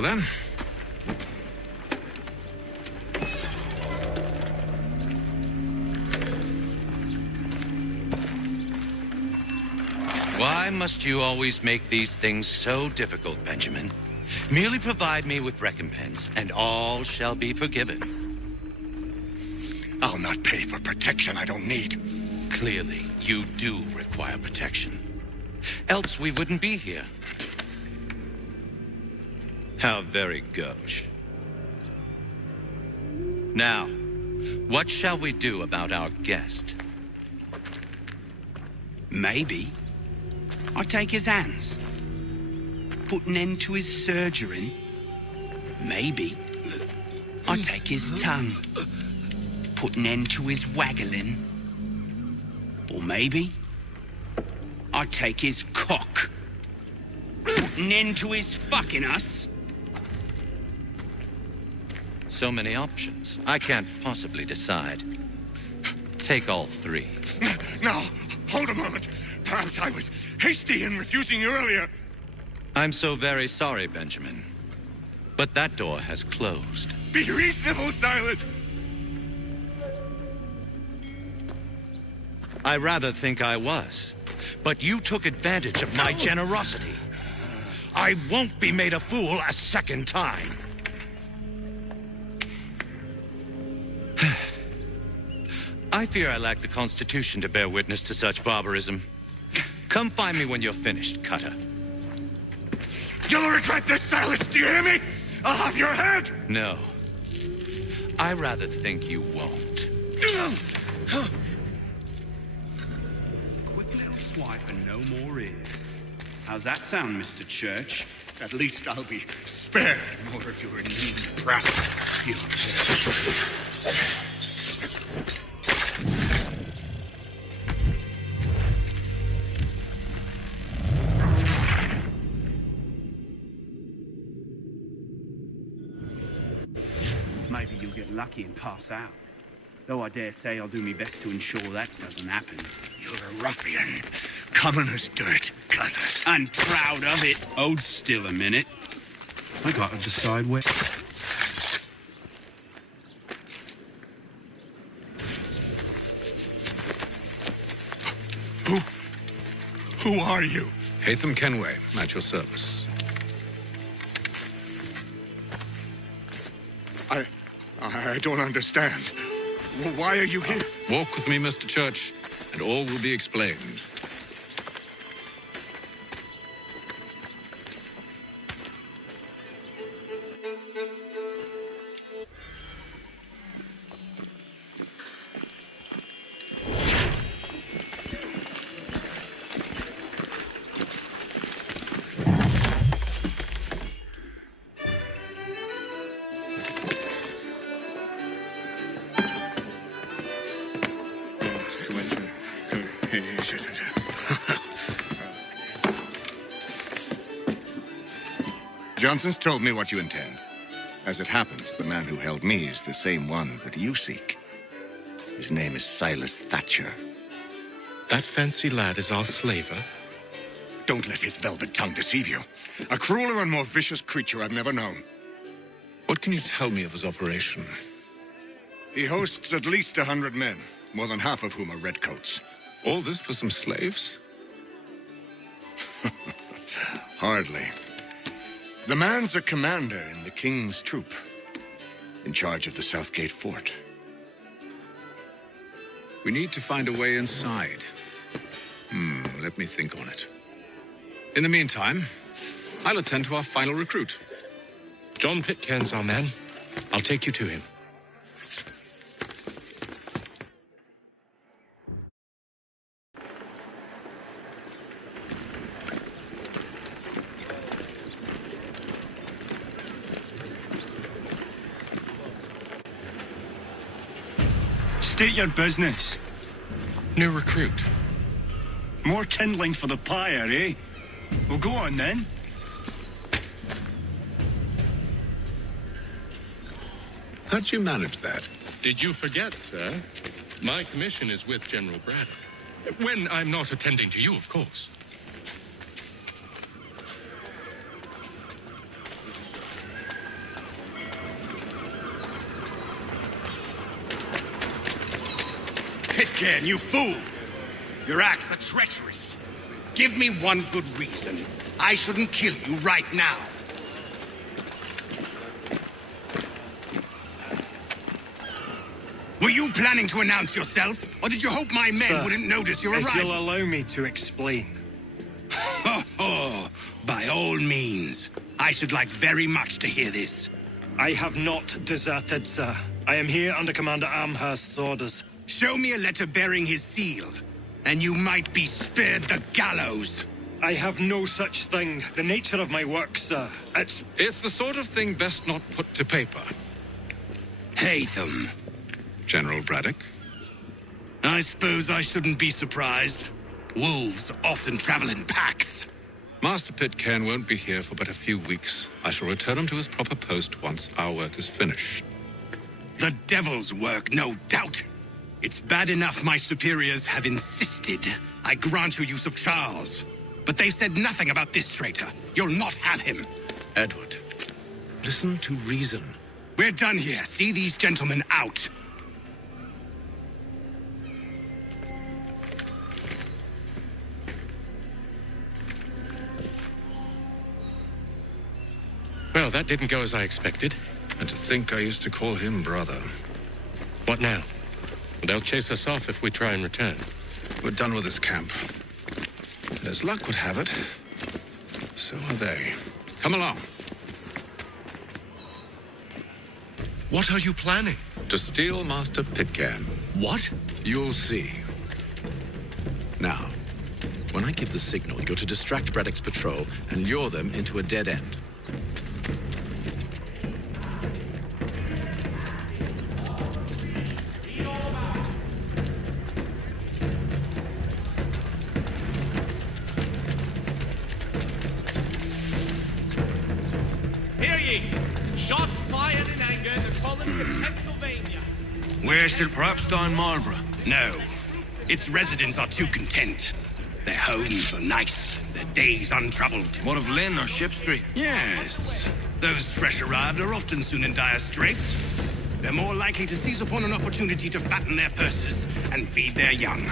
Well then. Why must you always make these things so difficult, Benjamin? Merely provide me with recompense, and all shall be forgiven. I'll not pay for protection I don't need. Clearly, you do require protection. Else we wouldn't be here. How very gauche. Now, what shall we do about our guest? Maybe I take his hands, put an end to his surgering. Maybe I take his tongue, put an end to his waggling. Or maybe I take his cock, put an end to his fucking us. So many options. I can't possibly decide. Take all three. No, hold a moment. Perhaps I was hasty in refusing you earlier. I'm so very sorry, Benjamin. But that door has closed. Be reasonable, Silas. I rather think I was. But you took advantage of my generosity. I won't be made a fool a second time. I fear I lack the constitution to bear witness to such barbarism. Come find me when you're finished, Cutter. You'll regret this, Silas, do you hear me? I'll have your head! No. I rather think you won't. Quick little swipe and no more ears. How's that sound, Mr. Church? At least I'll be spared more of your mean brat. Maybe you'll get lucky and pass out. Though I dare say I'll do my best to ensure that doesn't happen. You're a ruffian, common as dirt, Cutter. And proud of it. Hold still a minute. I gotta decide where... Who are you? Hatham Kenway, at your service. I don't understand. Why are you here? Walk with me, Mr. Church, and all will be explained. Johnson's told me what you intend. As it happens, the man who held me is the same one that you seek. His name is Silas Thatcher. That fancy lad is our slaver? Don't let his velvet tongue deceive you. A crueler and more vicious creature I've never known. What can you tell me of his operation? He hosts at least 100 men, more than half of whom are redcoats. All this for some slaves? Hardly. The man's a commander in the King's troop, in charge of the Southgate Fort. We need to find a way inside. Let me think on it. In the meantime, I'll attend to our final recruit. John Pitcairn's our man. I'll take you to him. State your business. New recruit. More kindling for the pyre, eh? Well, go on then. How'd you manage that? Did you forget, sir? My commission is with General Braddock. When I'm not attending to you, of course. Pitcairn, you fool! Your acts are treacherous. Give me one good reason I shouldn't kill you right now. Were you planning to announce yourself, or did you hope my men Sir, wouldn't notice your if arrival? you'll allow me to explain. By all means. I should like very much to hear this. I have not deserted, sir. I am here under Commander Amherst's orders. Show me a letter bearing his seal, and you might be spared the gallows. I have no such thing. The nature of my work, sir. It's the sort of thing best not put to paper. Hatham. General Braddock? I suppose I shouldn't be surprised. Wolves often travel in packs. Master Pitcairn won't be here for but a few weeks. I shall return him to his proper post once our work is finished. The devil's work, no doubt. It's bad enough my superiors have insisted I grant you use of Charles. But they've said nothing about this traitor. You'll not have him. Edward, listen to reason. We're done here. See these gentlemen out. Well, that didn't go as I expected. And to think I used to call him brother. What now? They'll chase us off if we try and return. We're done with this camp. And as luck would have it, so are they. Come along. What are you planning? To steal Master Pitcairn. What? You'll see. Now, when I give the signal, you're to distract Braddock's patrol and lure them into a dead end. Hear ye! Shots fired in anger in the colony of Pennsylvania. Where shall perhaps down Marlborough? No. Its residents are too content. Their homes are nice, their days untroubled. What of Lynn or Ship Street? Yes. Those fresh arrived are often soon in dire straits. They're more likely to seize upon an opportunity to fatten their purses and feed their young.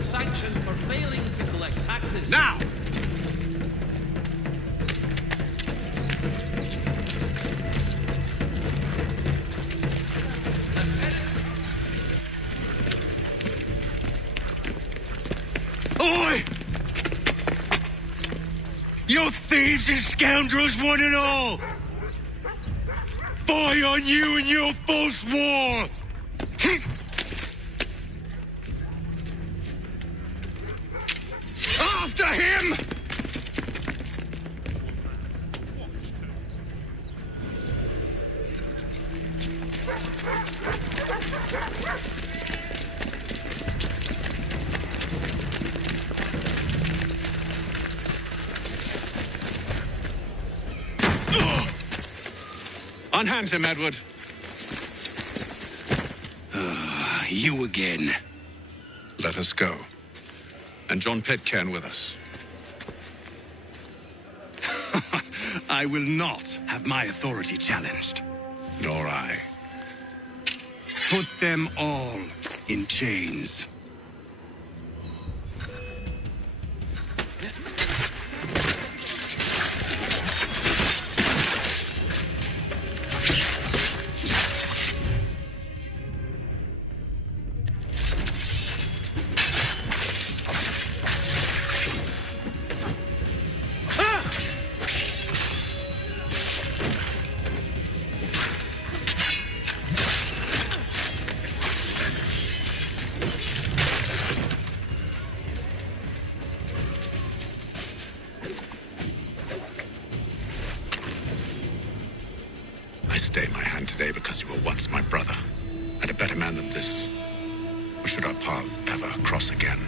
Sanctioned for failing to collect taxes. Now! Oi! You thieves and scoundrels, one and all! Fie on you and your false war! After him! Unhand him, Edward. You again. Let us go. And John Pitcairn with us. I will not have my authority challenged. Nor I. Put them all in chains. brother, and a better man than this. Or should our paths ever cross again,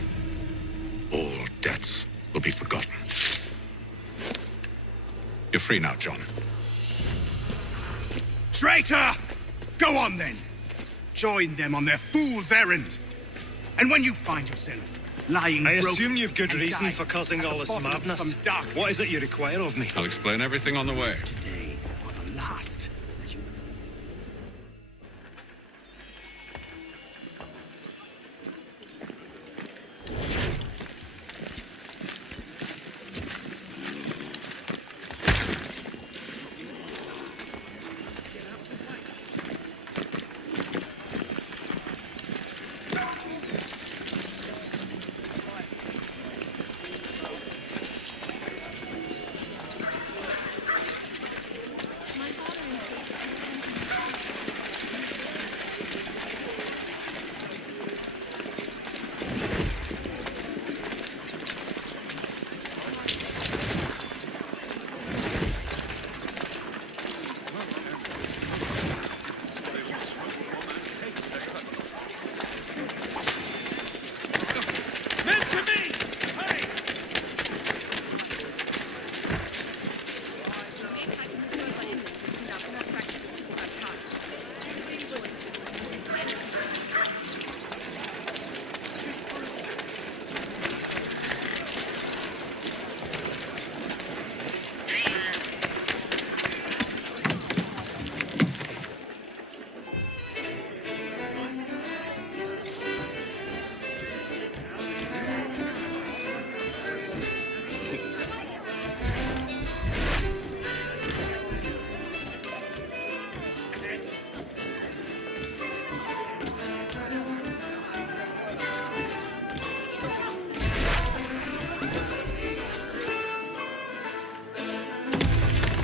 all debts will be forgotten. You're free now, John. Traitor! Go on then. Join them on their fool's errand. And when you find yourself lying I broken assume you've good and reason dying for causing at all the this bottom of madness. some dark What is it you require of me? I'll explain everything on the way. today for the last.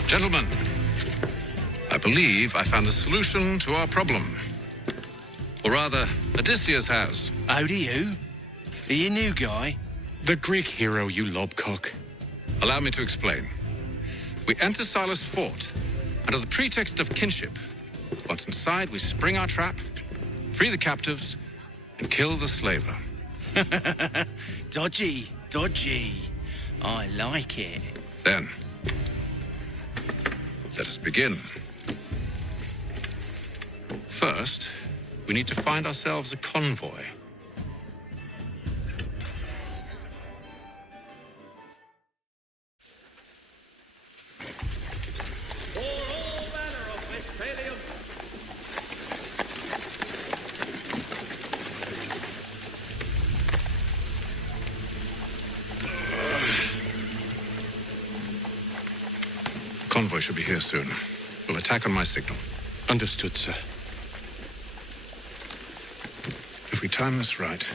Gentlemen, I believe I found the solution to our problem. Or rather, Odysseus has. How do you? Are you new guy? The Greek hero, you lobcock. Allow me to explain. We enter Silas' fort under the pretext of kinship. Once inside, we spring our trap, free the captives, and kill the slaver. Dodgy, dodgy. I like it. Then, let us begin. First, we need to find ourselves a convoy. Convoy should be here soon. We'll attack on my signal. Understood, sir. If we time this right,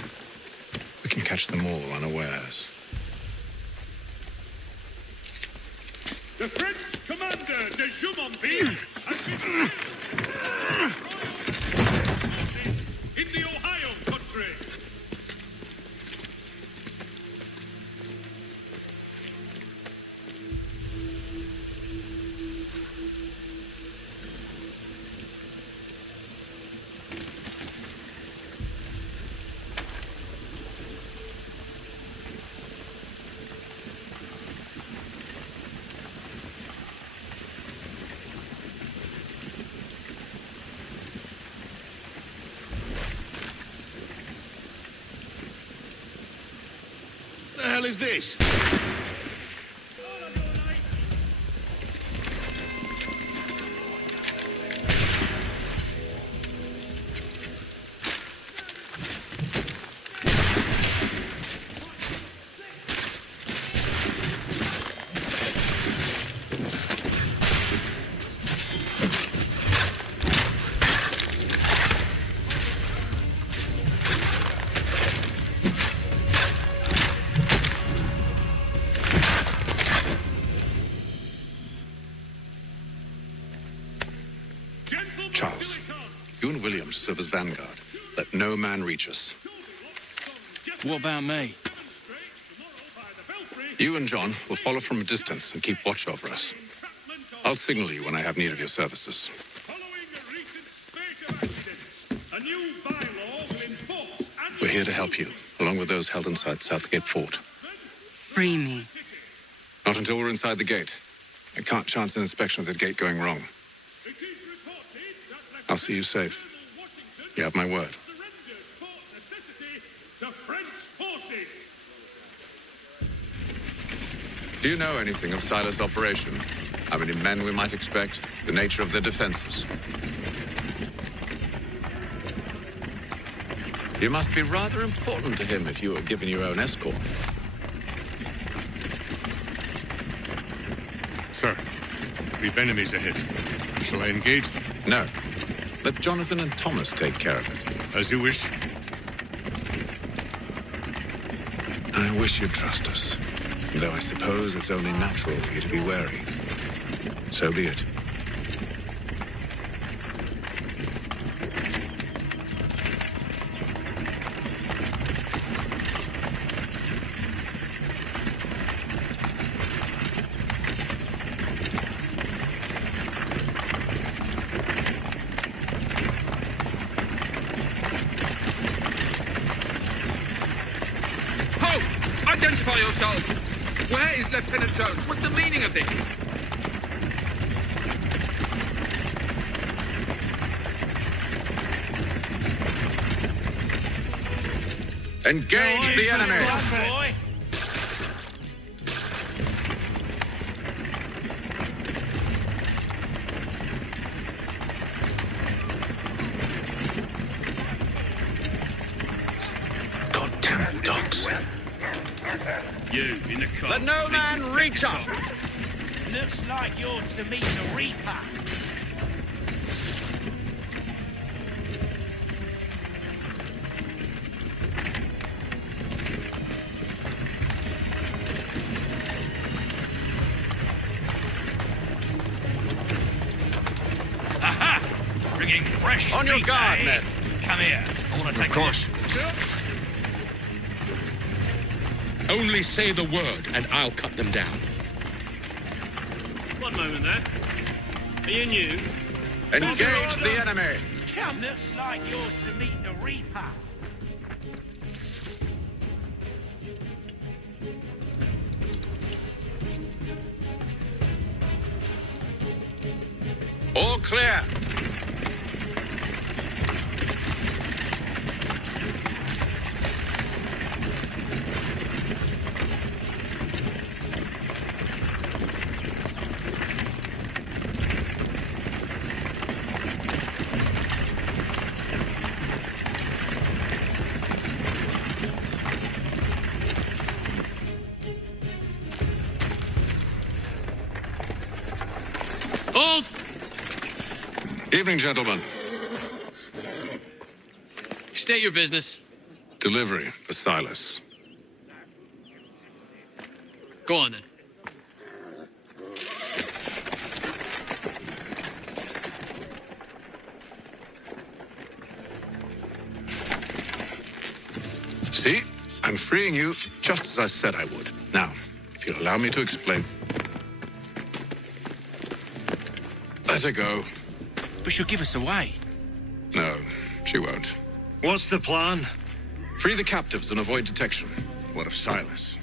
we can catch them all unawares. The French commander de Jumonville has been forces in the Ohio country. The hell is this? Charles, you and Williams serve as vanguard. Let no man reach us. What about me? You and John will follow from a distance and keep watch over us. I'll signal you when I have need of your services. Following a recent spate of A new bylaw will enforce and... We're here to help you, along with those held inside Southgate Fort. Free me. Not until we're inside the gate. I can't chance an inspection of the gate going wrong. I'll see you safe. You have my word. The French forces. Do you know anything of Silas' operation? How many men we might expect? The nature of their defenses? You must be rather important to him if you were given your own escort. Sir, we've enemies ahead. Shall I engage them? No. Let Jonathan and Thomas take care of it. As you wish. I wish you'd trust us. Though I suppose it's only natural for you to be wary. So be it. Identify yourself! Where is Lieutenant Jones? What's the meaning of this? Engage the enemy! Boy. Goddamn dogs. You in the car. Let no man reach us! Looks like you're to meet the Reaper. Aha! Bringing fresh On your meat, guard, eh? men. Come here. I want to take Of course. Only say the word, and I'll cut them down. One moment there. Are you new? Engage the enemy! Come, looks like you're to meet the Reaper. All clear! Hold! Evening, gentlemen. State your business. Delivery for Silas. Go on, then. See? I'm freeing you just as I said I would. Now, if you'll allow me to explain. Let her go. But she'll give us away. No, she won't. What's the plan? Free the captives and avoid detection. What of Silas?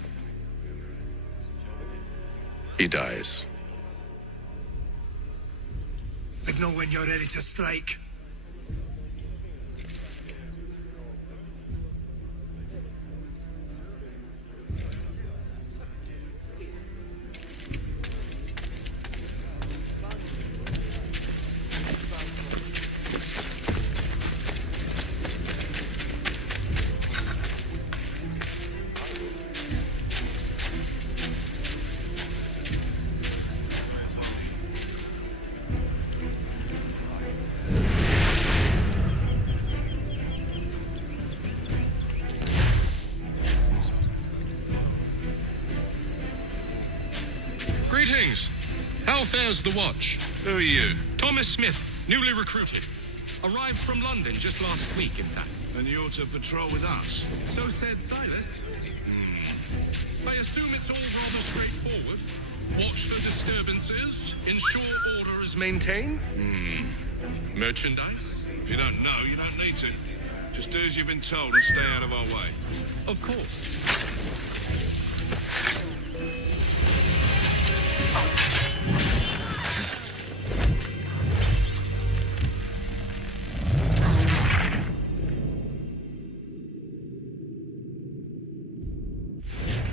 He dies. Signal when you're ready to strike. Greetings. How fares the watch? Who are you? Thomas Smith, newly recruited. Arrived from London just last week, in fact. And you're to patrol with us? So said Silas. I assume it's all rather straightforward. Watch for disturbances, ensure order is maintained. Merchandise, If you don't know, you don't need to. Just do as you've been told and stay out of our way. Of course.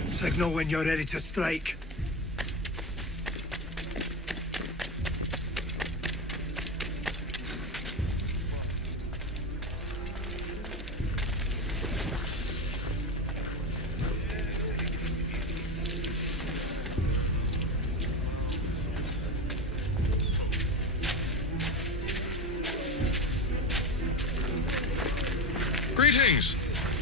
Signal when you're ready to strike. Greetings.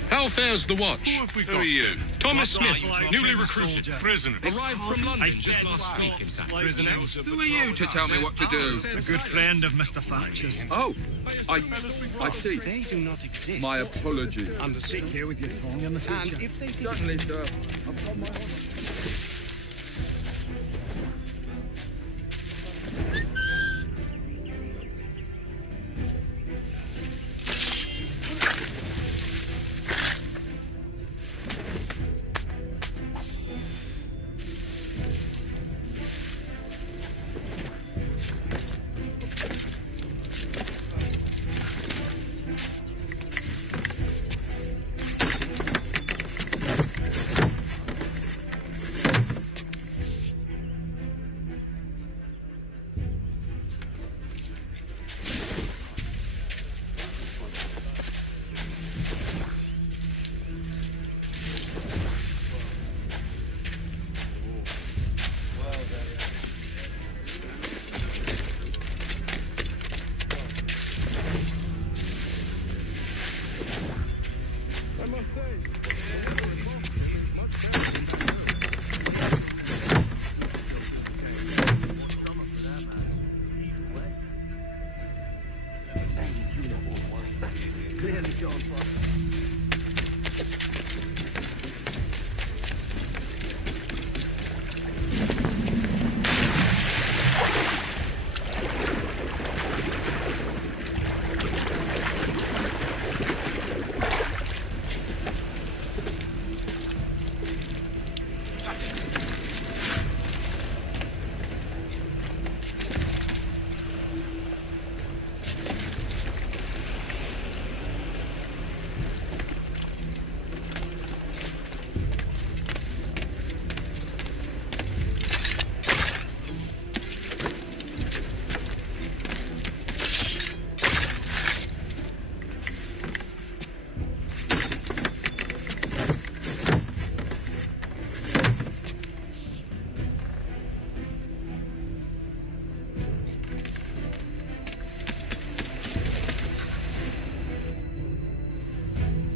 How fares the watch? Who are you? Thomas Smith, newly recruited. Prisoner. Arrived from London just last week, in fact. Prisoner. Who are you to tell me what to do? A good friend of Mr. Thatcher's. Oh, I see. They do not exist. My apologies. Under Take care with your tongue in the future. And if they did, Certainly, sir. Upon my honor.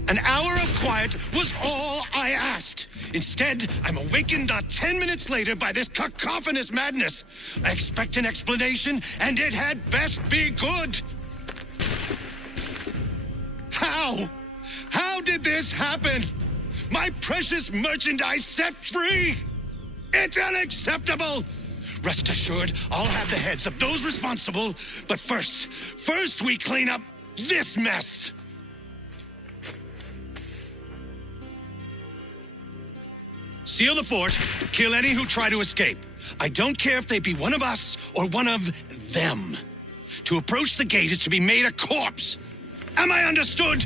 An hour of quiet was all I asked. Instead, I'm awakened not 10 minutes later by this cacophonous madness. I expect an explanation, and it had best be good. How? How did this happen? My precious merchandise set free! It's unacceptable! Rest assured, I'll have the heads of those responsible, but first we clean up this mess! Seal the fort, kill any who try to escape. I don't care if they be one of us or one of them. To approach the gate is to be made a corpse. Am I understood?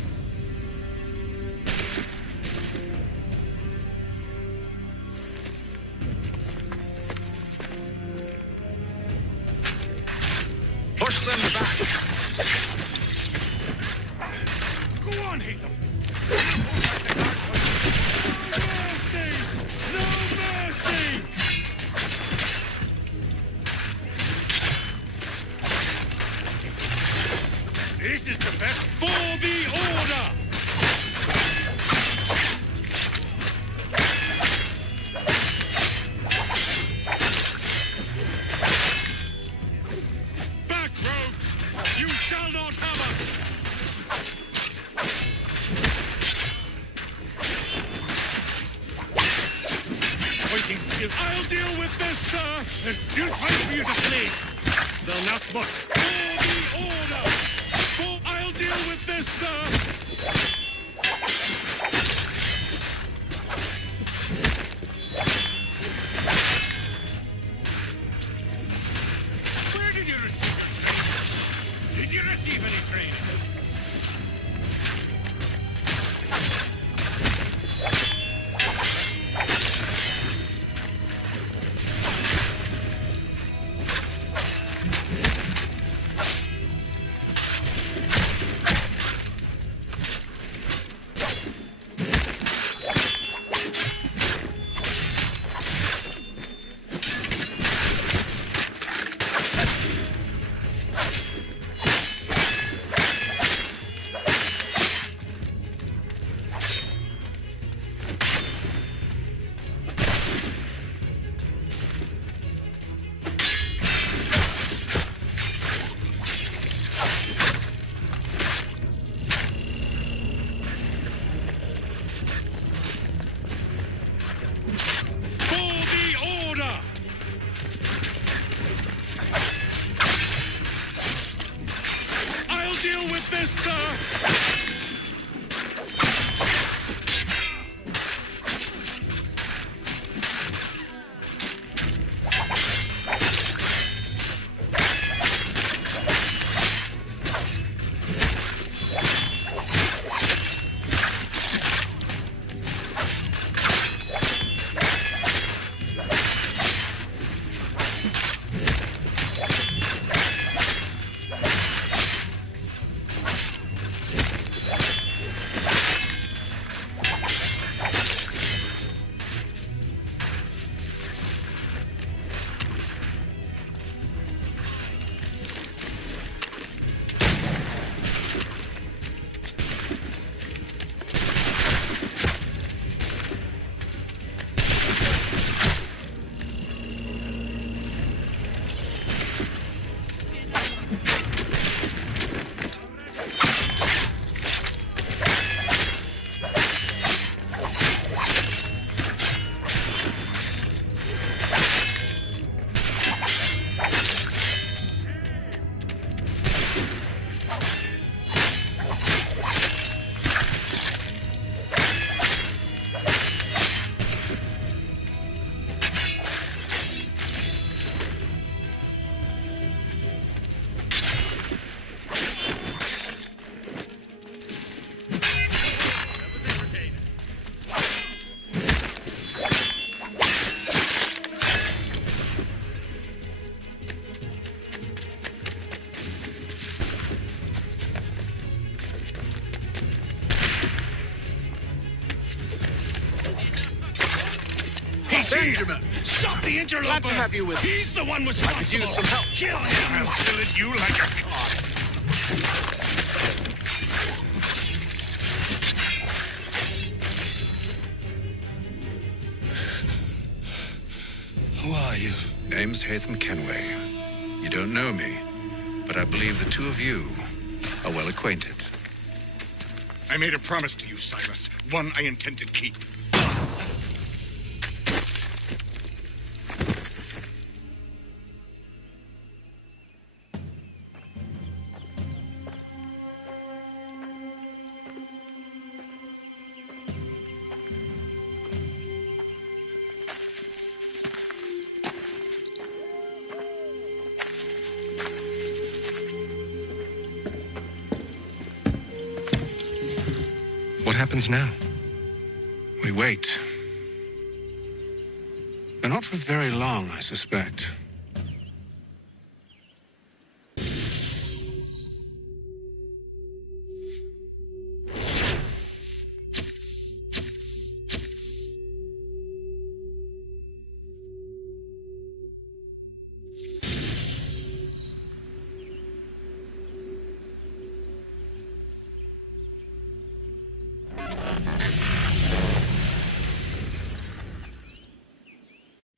Push them back. Go on, Haytham. This is the best for the order! Back, rogues! You shall not have us! Pointing skill. I'll deal with this, sir! There's still time for you to flee! Though not much. For the order! I'll this, sir! Where did you receive your training? Did you receive any training? Benjamin! Stop the interloper! Glad to have you with us. He's the one responsible! I could use some help. Kill him! I'll fill at you like a cod. Who are you? Name's Hatham Kenway. You don't know me, but I believe the two of you are well acquainted. I made a promise to you, Silas. One I intend to keep. What happens now? We wait. But not for very long, I suspect.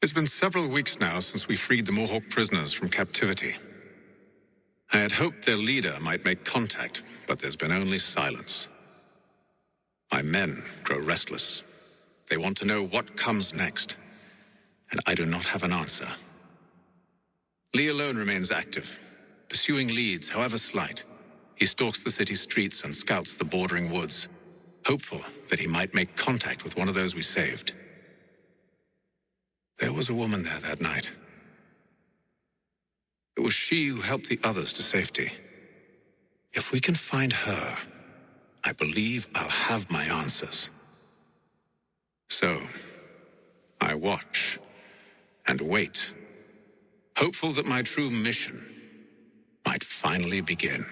It's been several weeks now since we freed the Mohawk prisoners from captivity. I had hoped their leader might make contact, but there's been only silence. My men grow restless. They want to know what comes next, and I do not have an answer. Lee alone remains active, pursuing leads, however slight. he stalks the city streets and scouts the bordering woods, hopeful that he might make contact with one of those we saved. There was a woman there that night. It was she who helped the others to safety. If we can find her, I believe I'll have my answers. So, I watch and wait, hopeful that my true mission might finally begin.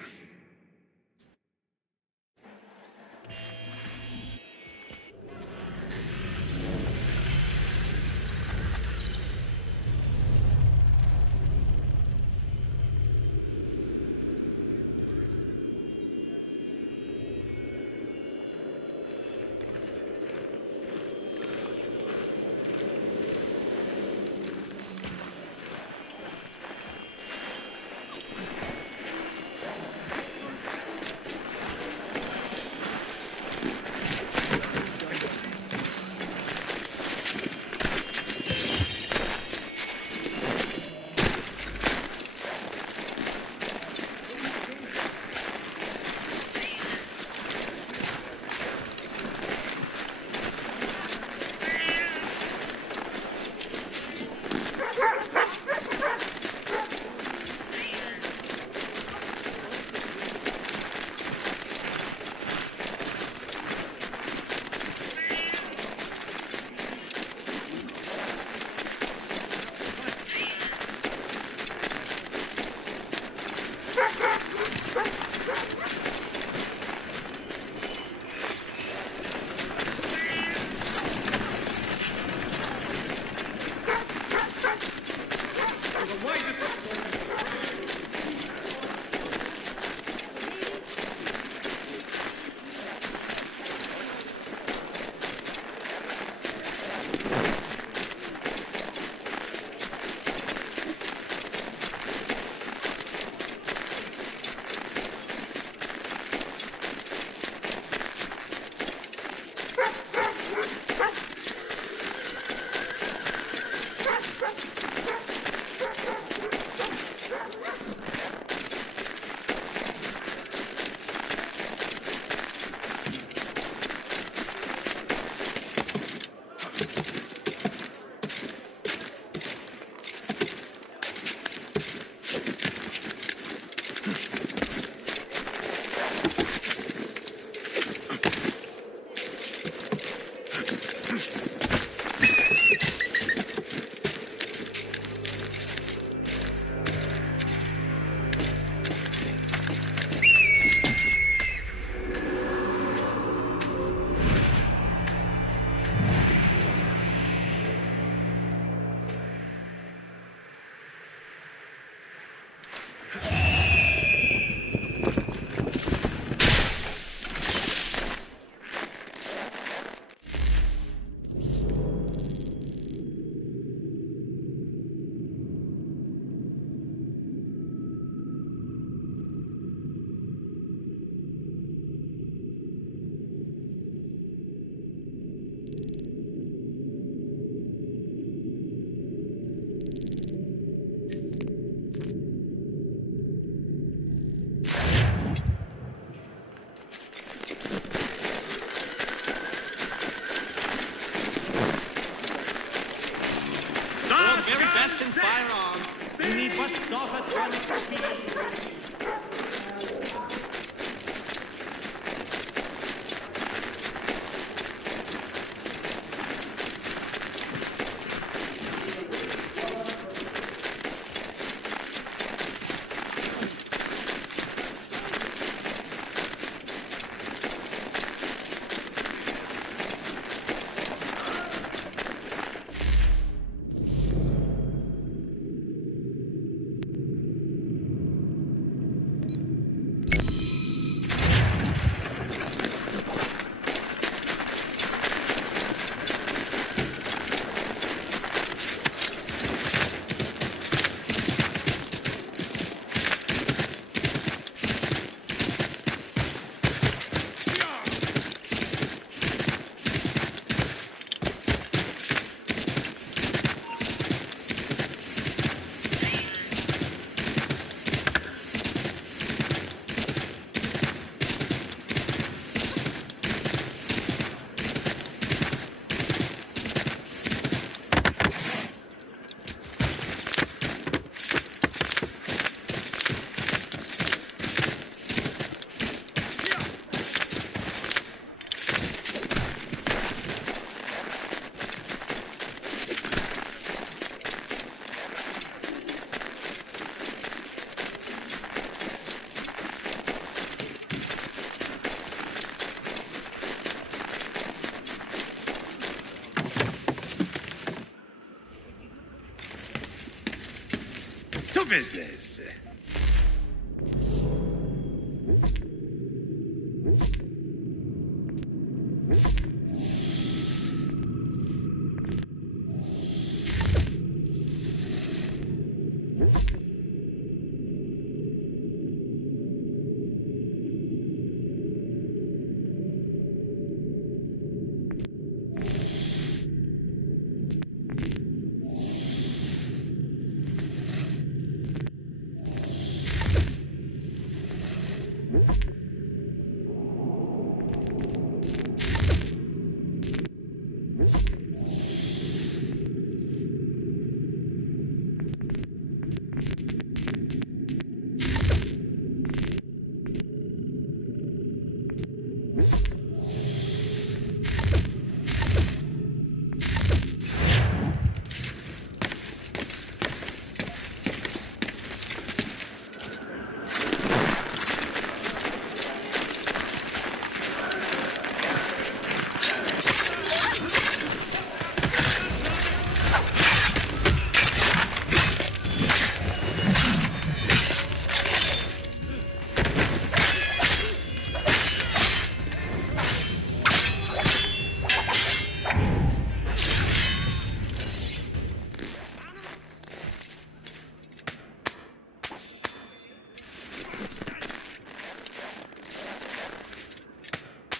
business.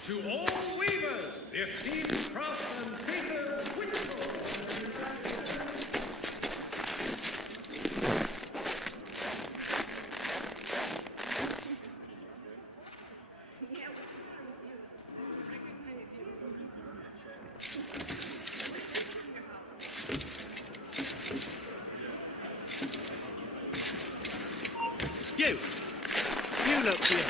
To all weavers, the esteemed craftsman Peter Whittle. You look here.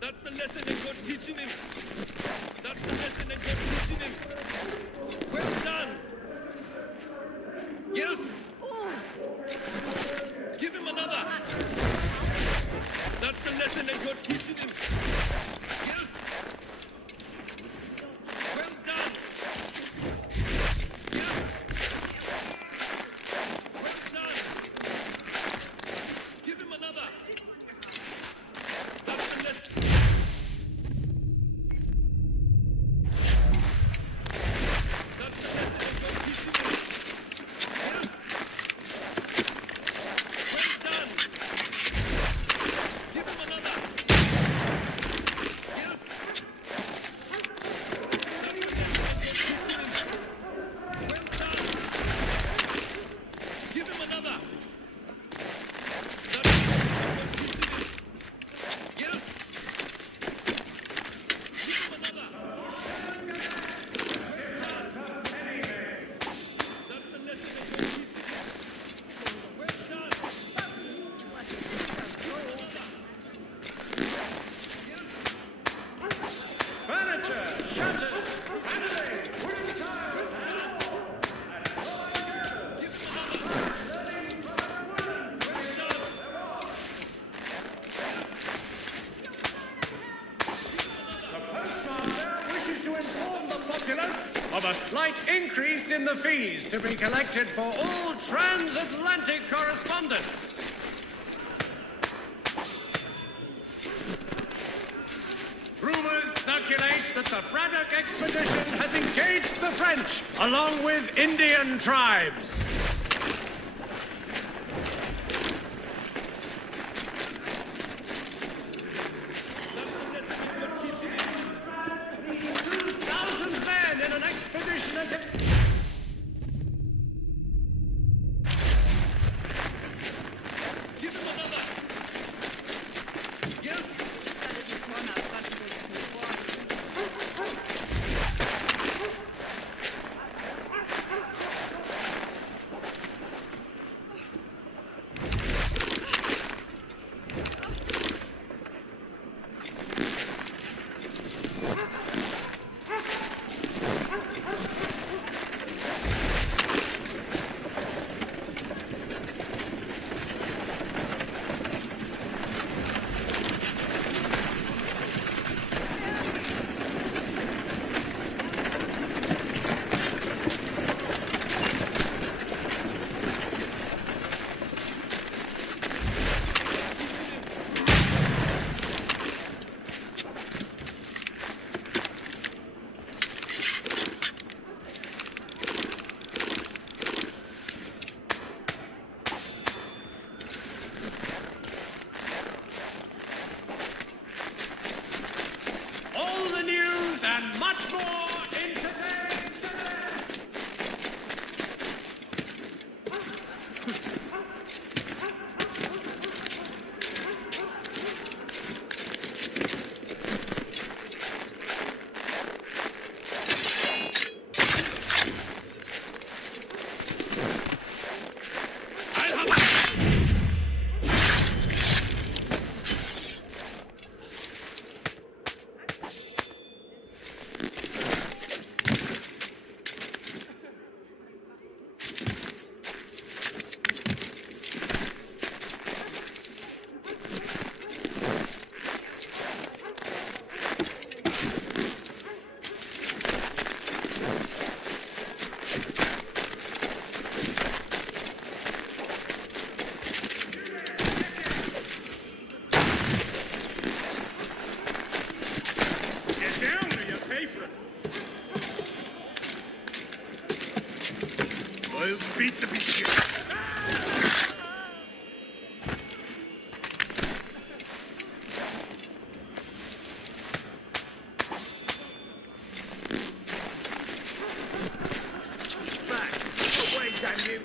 That's the lesson that God teaching him. That's the lesson that God teaching him. Well done. Yes. Give him another. That's the lesson that God teaching him. Yes. Well done. Yes. Well done. Give him another. That's the lesson. Of a slight increase in the fees to be collected for all transatlantic correspondence. Rumors circulate circulates that the Braddock expedition has engaged the French, along with Indian tribes. And much more in today's I'll beat the beast. Back. Away, damn you.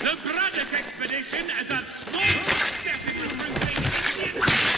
The Braddock expedition has had small success in recruiting Indians.